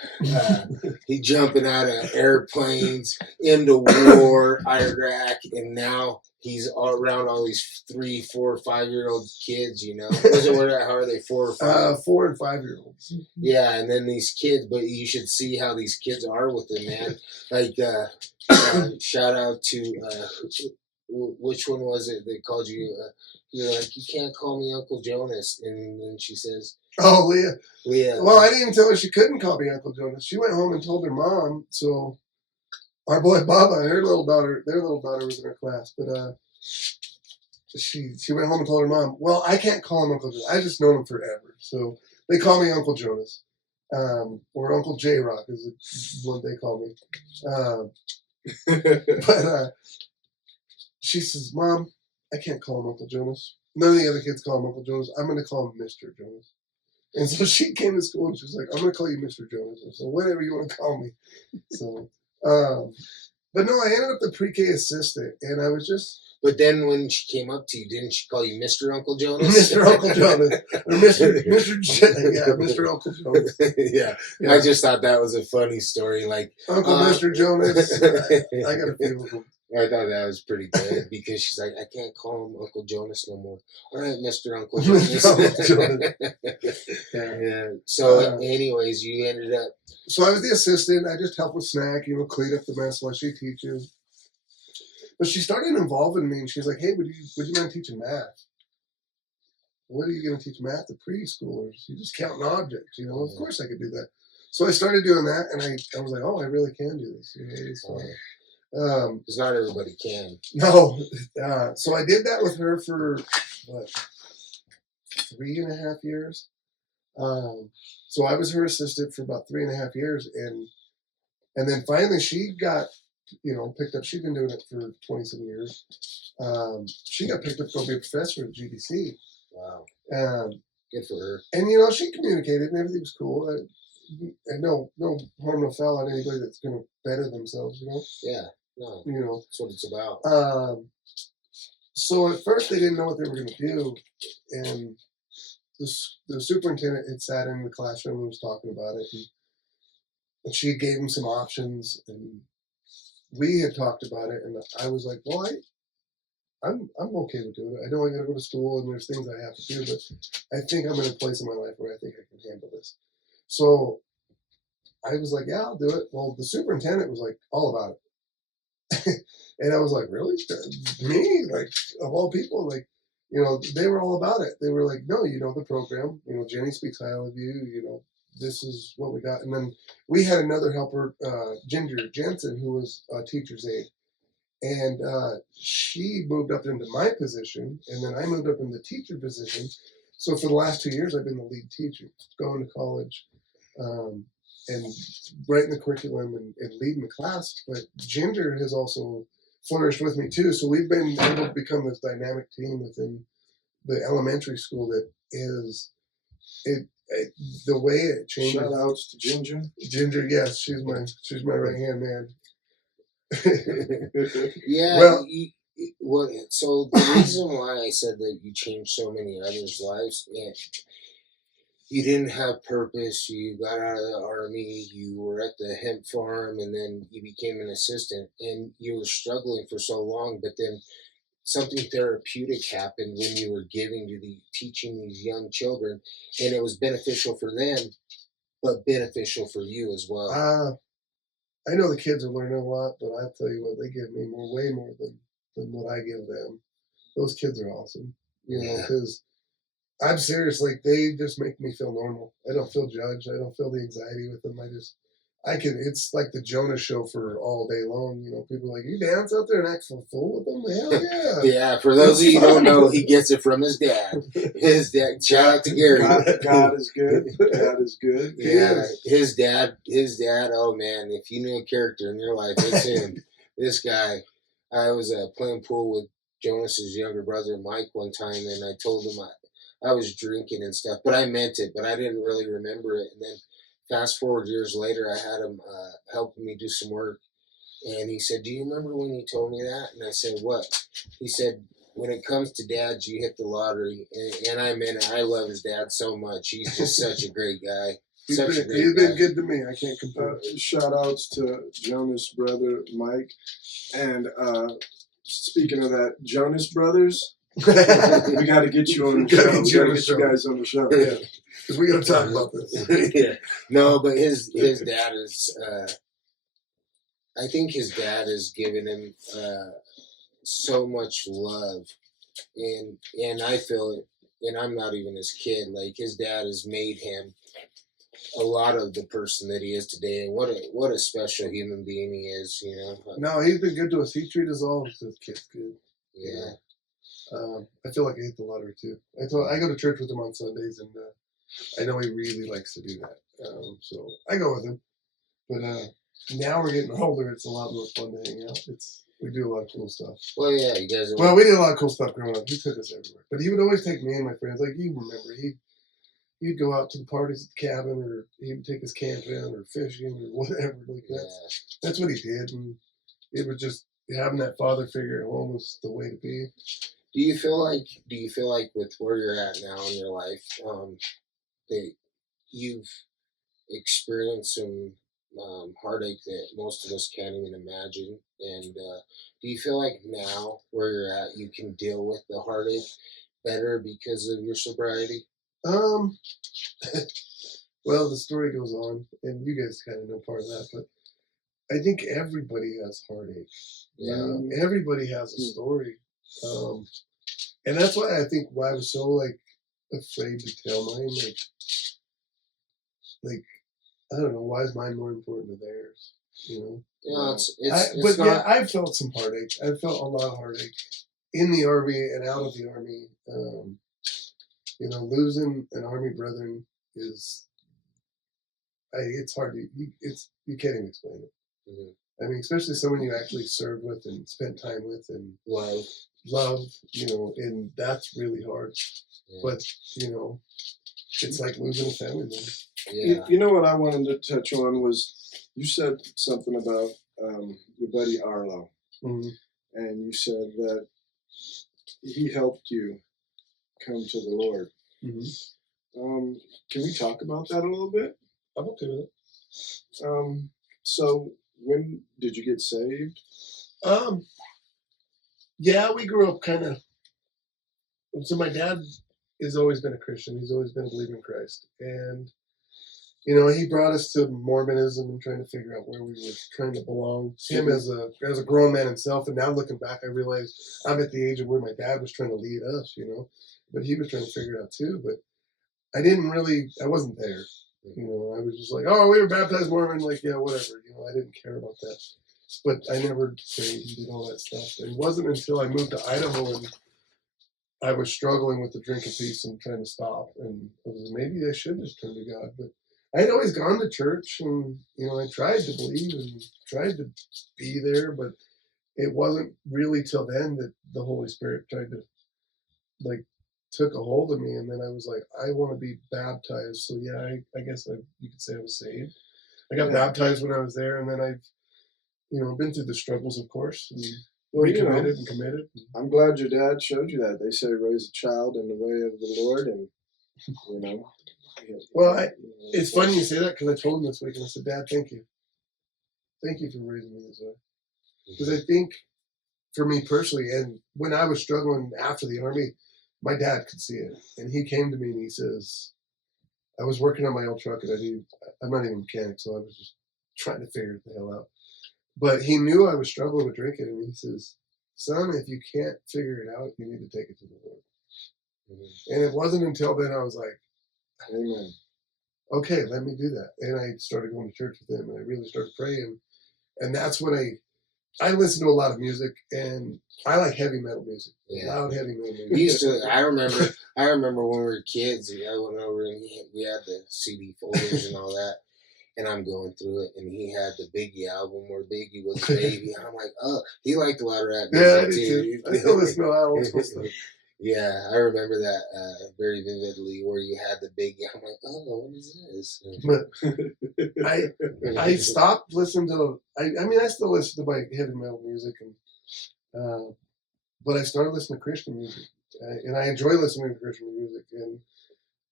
He jumping out of airplanes into war, Iraq, and now he's all around all these 3, 4, 5-year-old kids. How are they 4 or 5? 4 and 5 year olds. Yeah, and then these kids. But you should see how these kids are with him, man. Like. Shout out to which one was it that called you? You're like, you can't call me Uncle Jonus, and then she says, "Oh, Leah." Leah. Well, I didn't even tell her she couldn't call me Uncle Jonus. She went home and told her mom. So our boy Baba, their little daughter was in her class, but she went home and told her mom, well, I can't call him Uncle Jonus. I just known him forever, so they call me Uncle Jonus, or Uncle J Rock is what they call me. But she says, Mom, I can't call him Uncle Jonas. None of the other kids call him Uncle Jonas. I'm going to call him Mr. Jonas. And so she came to school and she was like, I'm going to call you Mr. Jonas. So whatever you want to call me. So, but no, I ended up the pre-K assistant, and I was just. But then when she came up to you, didn't she call you Mr. Uncle Jonas? Mr. Uncle Jonas. Or Mr. Uncle Jonas. Yeah. I just thought that was a funny story. Like Uncle Mr. Jonas. I got a few of them. I thought that was pretty good because she's like, I can't call him Uncle Jonas no more. All right, Mr. Uncle Jonas. Yeah. So, anyways, you ended up. So I was the assistant. I just helped with snack, clean up the mess while she teaches. But she started involving me, and she's like, hey, would you mind teaching math? What are you going to teach math to preschoolers? You just counting objects, Of course I could do that. So I started doing that, and I was like, oh, I really can do this. It's fun. Because not everybody can. No. So I did that with her for, 3.5 years. So I was her assistant for about 3.5 years, and then finally she got, picked up. She'd been doing it for 20-some years. She got picked up to be a professor at GDC. Wow. Good for her. And she communicated, and everything was cool. And no harm, no foul on anybody that's going to better themselves. Yeah. No. That's what it's about. So at first they didn't know what they were going to do, and the superintendent had sat in the classroom and was talking about it, and she gave him some options, and we had talked about it, and I was like, well, I'm okay with doing it. I know I got to go to school and there's things I have to do, but I think I'm in a place in my life where I think I can handle this. So I was like, yeah, I'll do it. Well, the superintendent was like all about it. And I was like, really? Me? Like, of all people, like, they were all about it. They were like, no, the program, Jenny speaks highly of you, this is what we got. And then we had another helper, Ginger Jensen, who was a teacher's aide. And she moved up into my position, and then I moved up in the teacher position. So for the last 2 years, I've been the lead teacher, going to college, and writing the curriculum and leading the class. But Ginger has also flourished with me too. So we've been able to become this dynamic team within the elementary school that is the way it changes. Shout outs to Ginger. Ginger, yes, she's my right hand man. Yeah. Well, so the reason why I said that you changed so many others' lives, you didn't have purpose. You got out of the army. You were at the hemp farm, and then you became an assistant, and you were struggling for so long. But then something therapeutic happened when you were teaching these young children, and it was beneficial for them, but beneficial for you as well. I know the kids are learning a lot, but I'll tell you what, they give me way more than what I give them. Those kids are awesome, because I'm serious. Like, they just make me feel normal. I don't feel judged. I don't feel the anxiety with them. It's like the Jonus show for all day long. People are like, you dance out there and act a fool with them? Hell yeah. Yeah, for those of you who don't know, he gets it from his dad. His dad, shout out to Gary. God is good. God is good. Yeah, his dad, oh man, if you knew a character in your life, it's him. This guy. I was playing pool with Jonas's younger brother, Mike, one time, and I told him I was drinking and stuff, but I meant it, but I didn't really remember it. And then fast forward years later, I had him helping me do some work, and he said, do you remember when you told me that? And I said, what? He said, when it comes to dads, you hit the lottery. And I meant it. I love his dad so much. He's just such a great guy. He's been good to me. I can't compare. Shout outs to Jonus' brother, Mike. And speaking of that, Jonus Brothers, we got to get you on the show. We got to get you guys on the show. Yeah, because we got to talk about this. Yeah. No, but his dad is, I think his dad has given him so much love, and I feel it, and I'm not even his kid. Like, his dad has made him a lot of the person that he is today, and what a special human being he is. No, he's been good to us. He treated us all as kids good. Yeah. I feel like I hit the lottery too. I go to church with him on Sundays, and I know he really likes to do that. So I go with him. But now we're getting older. It's a lot more fun to hang out. We do a lot of cool stuff. Well, yeah, you guys. Well, we did a lot of cool stuff growing up. He took us everywhere, but he would always take me and my friends. Like, you remember, he'd go out to the parties at the cabin, or he would take us camping or fishing or whatever. Like, that's what he did, and it was just having that father figure at home was the way to be. Do you feel like with where you're at now in your life, that you've experienced some heartache that most of us can't even imagine? And do you feel like now where you're at, you can deal with the heartache better because of your sobriety? Well, the story goes on, and you guys kind of know part of that, but I think everybody has heartache. Yeah. Everybody has a story. And that's why I was so afraid to tell mine. Like, I don't know, why is mine more important than theirs? I felt some heartache. I felt a lot of heartache in the Army and out of the Army. Losing an Army brethren is, it's hard to, you can't even explain it. Mm-hmm. I mean, especially someone you actually served with and spent time with and love, and that's really hard. Yeah. But, it's like losing a family member. Yeah. You know what I wanted to touch on was, you said something about your buddy Arlo. Mm-hmm. And you said that he helped you come to the Lord. Mm-hmm. Can we talk about that a little bit? I'm okay with So when did you get saved? it. Yeah, we grew up kind of. So my dad has always been a Christian. He's always been a believer in Christ, and he brought us to Mormonism and trying to figure out where we were trying to belong. Him as a grown man himself, and now looking back, I realize I'm at the age of where my dad was trying to lead us, but he was trying to figure it out too. But I wasn't there. I was just like, oh, we were baptized Mormon, like, yeah, whatever. I didn't care about that. But I never prayed and did all that stuff. It wasn't until I moved to Idaho and I was struggling with the drinking piece and trying to stop. And I was like, maybe I should just turn to God. But I had always gone to church and, I tried to believe and tried to be there. But it wasn't really till then that the Holy Spirit tried to, like, took a hold of me. And then I was like, I want to be baptized. So, yeah, I guess you could say I was saved. I got baptized when I was there. And then I've, been through the struggles, of course. And recommitted and committed. I'm glad your dad showed you that. They say raise a child in the way of the Lord, and Well, it's funny you say that because I told him this week and I said, Dad, thank you. Thank you for raising me this way. Because I think for me personally, and when I was struggling after the Army, my dad could see it. And he came to me and he says, I was working on my old truck and I'm not even a mechanic, so I was just trying to figure it the hell out. But he knew I was struggling with drinking, and he says, son, if you can't figure it out, you need to take it to the Lord. And it wasn't until then I was like, amen. Okay, let me do that. And I started going to church with him, and I really started praying. And that's when I listen to a lot of music, and I like heavy metal music, loud heavy metal music. We used to. I remember when we were kids. I went over and we had the CD folders and all that. And I'm going through it, and he had the Biggie album where Biggie was a baby. And I'm like, oh, he liked a lot of rap music too. I still listen to old school stuff. Yeah, I remember that very vividly where you had the Biggie. I'm like, oh, what is this? But I stopped listening to. I still listen to like heavy metal music, and but I started listening to Christian music, and I enjoy listening to Christian music, and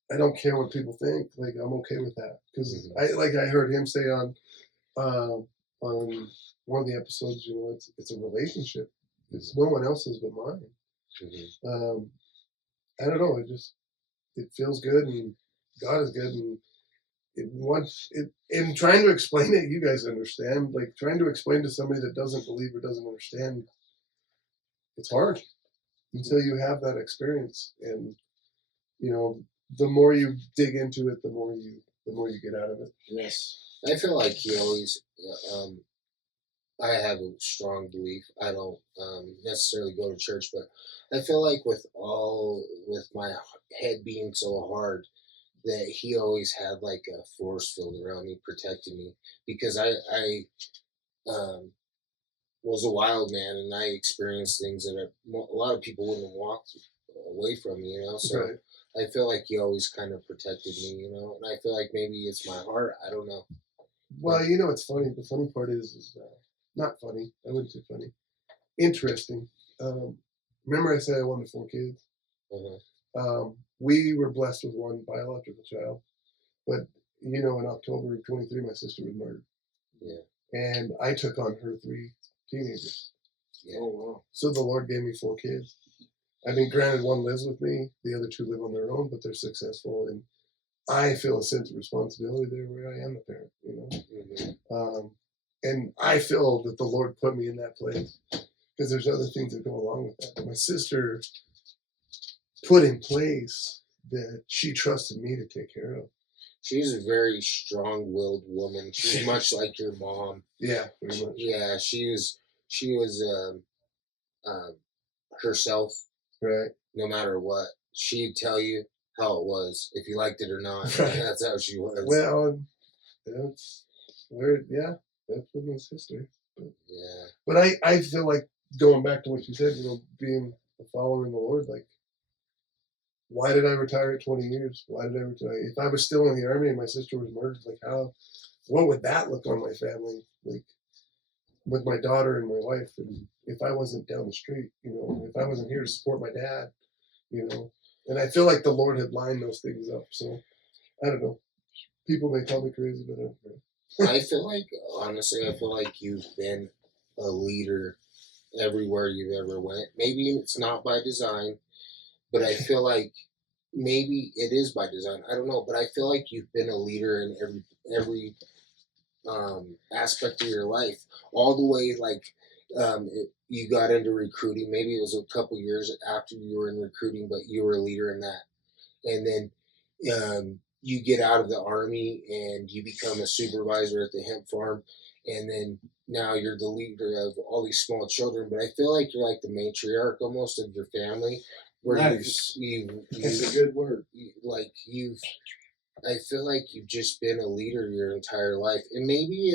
I don't care what people think. Like, I'm okay with that because I heard him say on one of the episodes, it's a relationship. It's no one else's but mine. I don't know. It feels good, and God is good, and in trying to explain it, you guys understand. Like trying to explain to somebody that doesn't believe or doesn't understand, it's hard until you have that experience, and the more you dig into it, the more you get out of it. Yes, I feel like he always. I have a strong belief. I don't necessarily go to church, but I feel like with my head being so hard, that he always had like a force field around me, protecting me, because I was a wild man and I experienced things that a lot of people wouldn't have walked away from me, So. Right. I feel like he always kind of protected me, and I feel like maybe it's my heart. I don't know. Well, it's funny. The funny part is not funny. I wouldn't say funny. Interesting. Remember I said I wanted 4 kids? We were blessed with one biological child, but in October of 23, my sister was murdered. Yeah. And I took on her 3 teenagers. Yeah. Oh wow! So the Lord gave me 4 kids. I mean, granted, one lives with me, the other 2 live on their own, but they're successful, and I feel a sense of responsibility there where I am the parent, and I feel that the Lord put me in that place because there's other things that go along with that. But my sister put in place that she trusted me to take care of. She's a very strong-willed woman. She's much like your mom. Yeah, pretty much. Yeah, she was herself. Right. No matter what, she'd tell you how it was, if you liked it or not. Right. That's how she was. Well, that's weird. Yeah, that's with my sister. But I feel like going back to what you said, being a follower in the Lord, like, why did I retire at 20 years? Why did I retire? If I was still in the Army and my sister was murdered, like what would that look on my family? Like, with my daughter and my wife, and if I wasn't down the street, if I wasn't here to support my dad, And I feel like the Lord had lined those things up. So I don't know. People may call me crazy, but I don't know. I feel like, honestly, you've been a leader everywhere you've ever went. Maybe it's not by design, but I feel like maybe it is by design. I don't know, but I feel like you've been a leader in every aspect of your life, all the way you got into recruiting. Maybe it was a couple years after you were in recruiting, but you were a leader in that. And then you get out of the army and you become a supervisor at the hemp farm, and then now you're the leader of all these small children. But I feel like you're like the matriarch almost of your family, where Nice. That's a good word. I feel like you've just been a leader your entire life. And maybe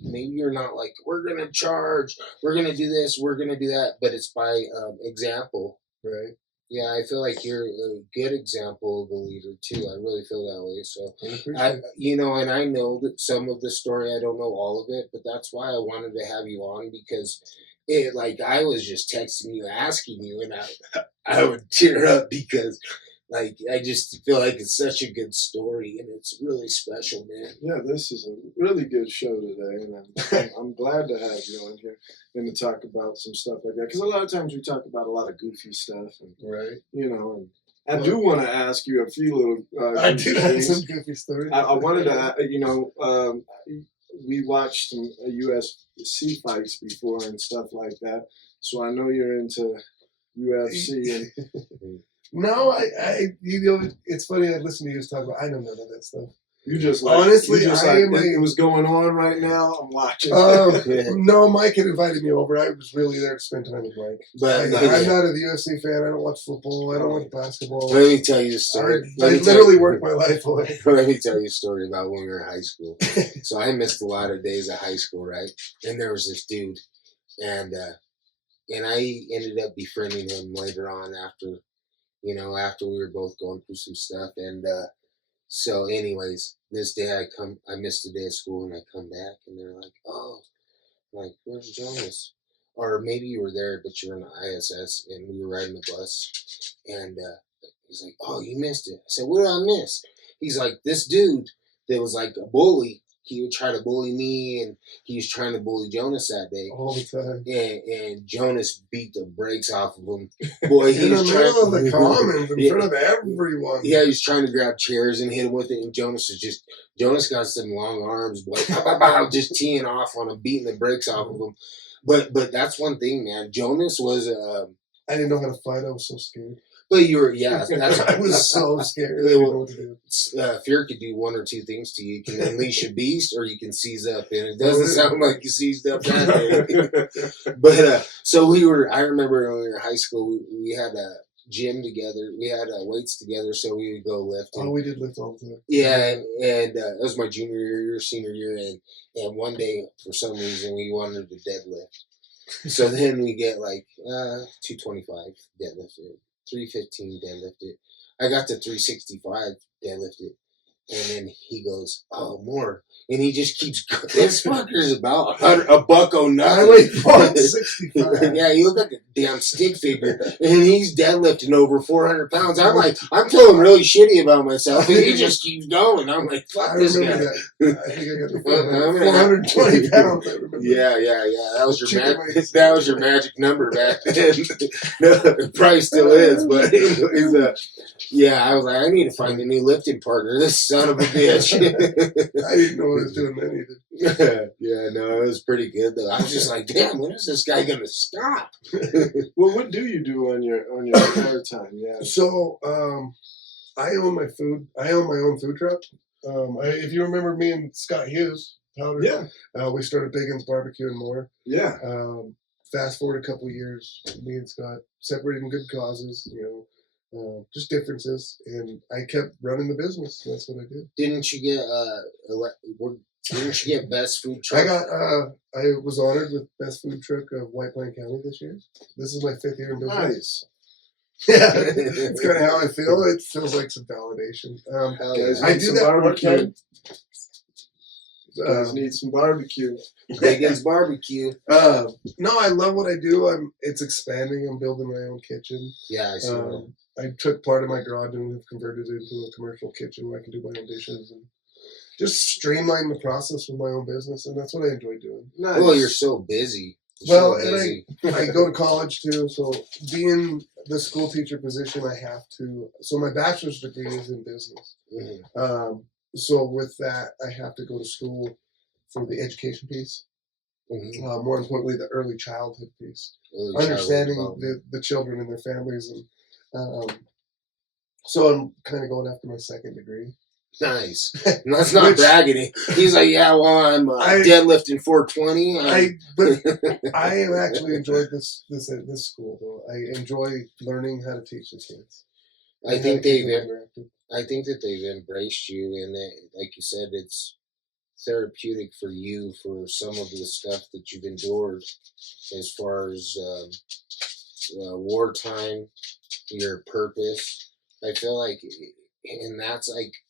maybe you're not like, we're going to charge, we're going to do this, we're going to do that, but it's by example. Right. Yeah, I feel like you're a good example of a leader too. I really feel that way. So, and I know that some of the story, I don't know all of it, but that's why I wanted to have you on, because I was just texting you, asking you, and I would tear up because I just feel like it's such a good story and it's really special, man. Yeah, this is a really good show today, and I'm glad to have you on here and to talk about some stuff like that. Because a lot of times we talk about a lot of goofy stuff, and right. And I do want to ask you a few little. I do have some goofy stories. I wanted to, we watched some UFC fights before and stuff like that, so I know you're into UFC and. No, it's funny. I listen to you talk about. I don't know that stuff. You just honestly, it was going on right now. I'm watching. No, Mike had invited me over. I was really there to spend time with Mike. But I'm not a UFC fan. I don't watch football. I don't watch basketball. Let me tell you a story. I literally work my life away. Let me tell you a story about when we were in high school. So I missed a lot of days of high school, right? And there was this dude, and I ended up befriending him later on after we were both going through some stuff. And so anyways, this day I missed a day of school, and I come back and they're like, oh, like, where's Jonas? Or maybe you were there, but you were in the ISS and we were riding the bus, and he's like, oh, you missed it. I said, what did I miss? He's like, this dude that was like a bully, he would try to bully me, and he was trying to bully Jonas that day. All the time. And Jonas beat the brakes off of him. Boy, he in was the middle of the commons, in front of everyone. Yeah, he was trying to grab chairs and hit him with it, and Jonas got some long arms, boy, just teeing off on him, beating the brakes off of him. But that's one thing, man. Jonas was I didn't know how to fight. I was so scared. But that's I was so scared. I didn't know what to do. Fear could do one or two things to you. You can unleash a beast, or you can seize up. And it doesn't sound like you seized up that day. But I remember when we were in high school, we had a gym together. We had weights together, so we would go lift. Oh, we did lift all the time. Yeah, and it was my junior year, your senior year, and one day, for some reason, we wanted to deadlift. So then we get 225 deadlifted. 315 deadlifted. I got to 365 deadlifted. And then he goes, oh, more. And he just keeps going. This fucker's about $109. I weigh 165. Yeah, he looked like a damn stick figure. And he's deadlifting over 400 pounds. I'm like, I'm feeling really shitty about myself. And he just keeps going. I'm like, fuck this guy. That. I think I got the 420 pounds. Yeah. That was your magic number back then. No, it probably still is. But I was like, I need to find a new lifting partner. This son of a bitch. I didn't know what I was doing then either. Yeah, no, it was pretty good though. I was just like, damn, when is this guy gonna stop? Well, what do you do on your spare time? Yeah. So, I own my own food truck. If you remember me and Scott Hughes, Powder, we started Biggins Barbecue and More. Yeah. Fast forward a couple of years, me and Scott separated in good causes, just differences, and I kept running the business. That's what I did. Didn't you get best food truck? I was honored with best food truck of White Plain County this year. This is my 5th year in business. Nice. Yeah, it's kind of how I feel. It feels like some validation. Yeah. I do that part time. Guys need some barbecue. Biggins Barbecue. No, I love what I do. It's expanding. I'm building my own kitchen. Yeah, I see that. I took part of my garage and have converted it into a commercial kitchen where I can do my own dishes and just streamline the process with my own business, and that's what I enjoy doing. Nice. Well, you're so busy. Well, and I go to college too, so being the school teacher position, I have to. So my bachelor's degree is in business. Mm-hmm. So with that, I have to go to school for the education piece. Mm-hmm. More importantly, the early childhood piece, Early understanding childhood the children and their families, and so I'm kind of going after my second degree. Nice. That's not bragging. He's like, yeah, well, I'm deadlifting 420. I have actually enjoyed this school though. I enjoy learning how to teach the kids. I think that they've embraced you, and like you said, it's therapeutic for you for some of the stuff that you've endured, as far as wartime, your purpose. I feel like, and that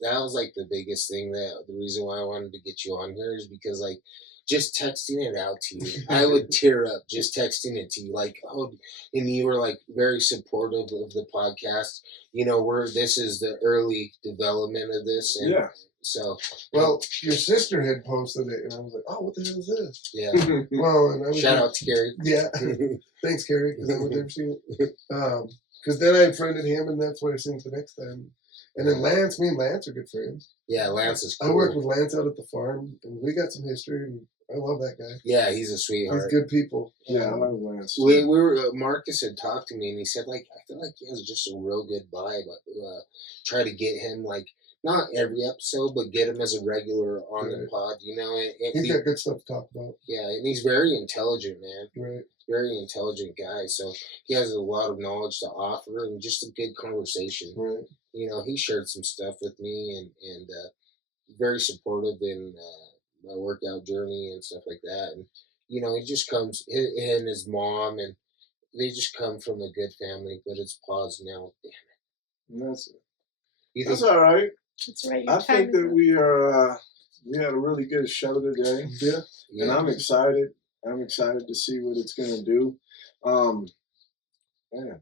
was like the biggest thing, that the reason why I wanted to get you on here is because, like, just texting it out to you, I would tear up just texting it to you. Like, oh, and you were like very supportive of the podcast. You know, this is the early development of this, and yeah. So, well, your sister had posted it, and I was like, "Oh, what the hell is this?" Yeah. Well, and I was shout out to Carrie. Yeah, thanks, Carrie, because I would never seen it. Because then I friended him, and that's what I seen the next time. And then Lance, me and Lance are good friends. Yeah, Lance is cool. I worked with Lance out at the farm, and we got some history, and I love that guy. Yeah, he's a sweetheart. He's good people. Yeah, I love Lance. We were Marcus had talked to me, and he said, like, I feel like he has just a real good vibe. Try to get him, like, not every episode, but get him as a regular on the pod, you know. And he's got good stuff to talk about. Yeah, and he's very intelligent, man. Right. Very intelligent guy. So he has a lot of knowledge to offer, and just a good conversation. Right. You know, he shared some stuff with me, and very supportive in my workout journey and stuff like that. And you know, he just comes, and his mom, and they just come from a good family. But it's paused now. Damn it. That's all right. That's right. I think that we had a really good show today. Yeah. And I'm excited. I'm excited to see what it's gonna do. Man,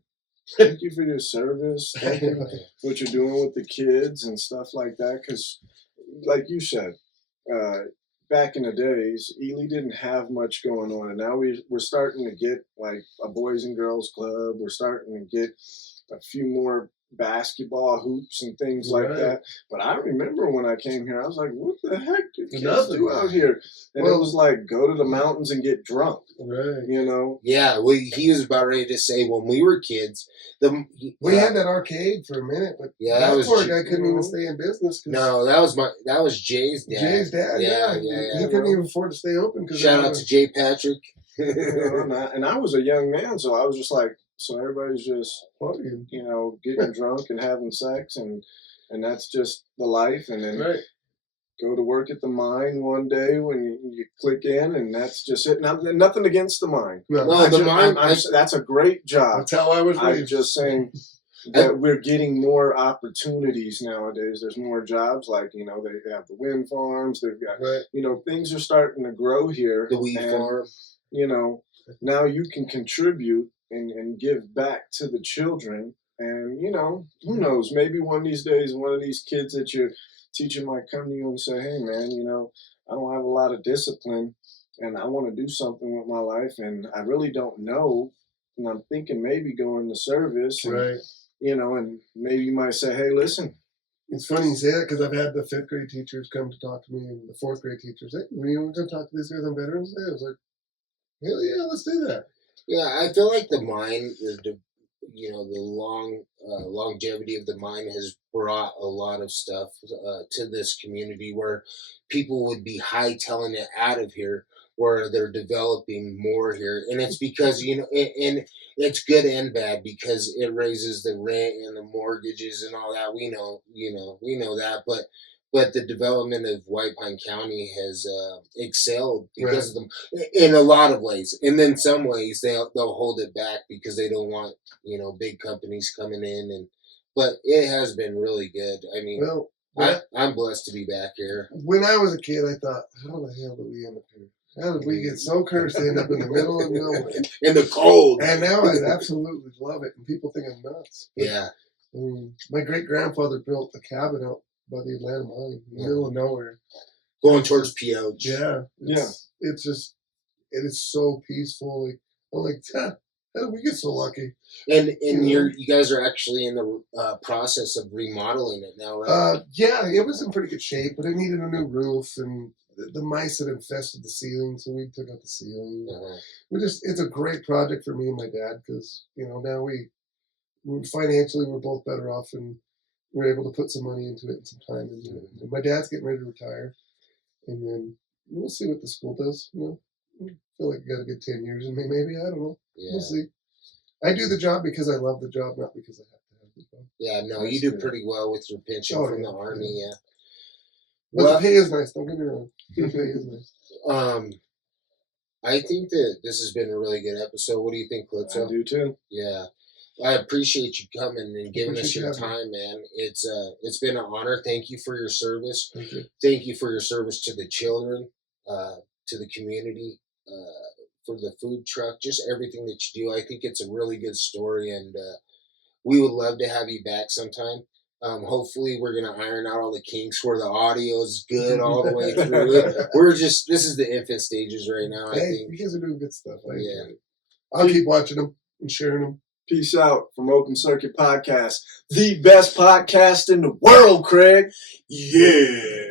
thank you for your service. Thank you for what you're doing with the kids and stuff like that. Because, like you said, back in the days, Ely didn't have much going on, and now we're starting to get like a boys and girls club. We're starting to get a few more basketball hoops and things like that. But I remember when I came here, I was like, what the heck do kids do out here? And it was like, go to the mountains and get drunk. Right. You know? Yeah, he was about ready to say, when we were kids, we had that arcade for a minute, but that poor guy couldn't even stay in business. No, that was Jay's dad. Jay's dad, yeah. He couldn't even afford to stay open. Shout out to Jay Patrick. And I was a young man, so I was just like, so everybody's just, you know, getting drunk and having sex, and that's just the life. And then go to work at the mine one day when you click in, and that's just it. Nothing against the mine. No, the mine. That's a great job. That's how I was raised. I'm just saying that we're getting more opportunities nowadays. There's more jobs. Like, you know, they have the wind farms. They've got, you know, things are starting to grow here. The wheat farm. You know, now you can contribute and give back to the children. And, you know, who knows, maybe one of these days, one of these kids that you're teaching might come to you and say, hey, man, you know, I don't have a lot of discipline, and I want to do something with my life, and I really don't know, and I'm thinking maybe going to service. And, you know, and maybe you might say, hey, listen. It's funny you say that, because I've had the 5th grade teachers come to talk to me, and the 4th grade teachers, hey, when you want to talk to these guys on Veterans Day? I was like, hell yeah, let's do that. Yeah, I feel like the mine, you know, the longevity of the mine has brought a lot of stuff to this community, where people would be hightailing it out of here, where they're developing more here. And it's because, you know, and it's good and bad, because it raises the rent and the mortgages and all that. We know that, but the development of White Pine County has excelled because of them in a lot of ways. And then some ways they'll hold it back because they don't want, you know, big companies coming in. But it has been really good. I mean, well, I'm blessed to be back here. When I was a kid, I thought, how the hell did we end up here? How did we get so cursed to end up in the middle of nowhere? In the cold. And now I absolutely love it, and people think I'm nuts. But, Yeah. I mean, my great-grandfather built a cabin out by the Atlanta mine in the middle of nowhere. Going towards Pioche. Yeah. It's just, it is so peaceful. Like, I'm like, how did we get so lucky? And you guys are actually in the process of remodeling it now, right? Yeah, it was in pretty good shape, but it needed a new roof, and the mice had infested the ceiling, so we took out the ceiling. It's a great project for me and my dad, because now we're financially we're both better off, and we're able to put some money into it and some time into it. And my dad's getting ready to retire, and then we'll see what the school does. I feel like I got a good 10 years in me, maybe. I don't know. Yeah. We'll see. I do the job because I love the job, not because I have to have the job. Yeah, no, you do pretty well with your pension from the Army, yeah. But the pay is nice, don't get me wrong. The pay is nice. I think that this has been a really good episode. What do you think, Calypso? I do too. Yeah. I appreciate you coming and giving us your time, man. It's been an honor. Thank you for your service. Thank you. Thank you for your service to the children, to the community, for the food truck, just everything that you do. I think it's a really good story, and we would love to have you back sometime. Hopefully we're going to iron out all the kinks where the audio is good all the way through. This is the infant stages right now, I think. You guys are doing good stuff. I'll keep watching them and sharing them. Peace out from Open Circuit Podcast, the best podcast in the world, Craig. Yeah.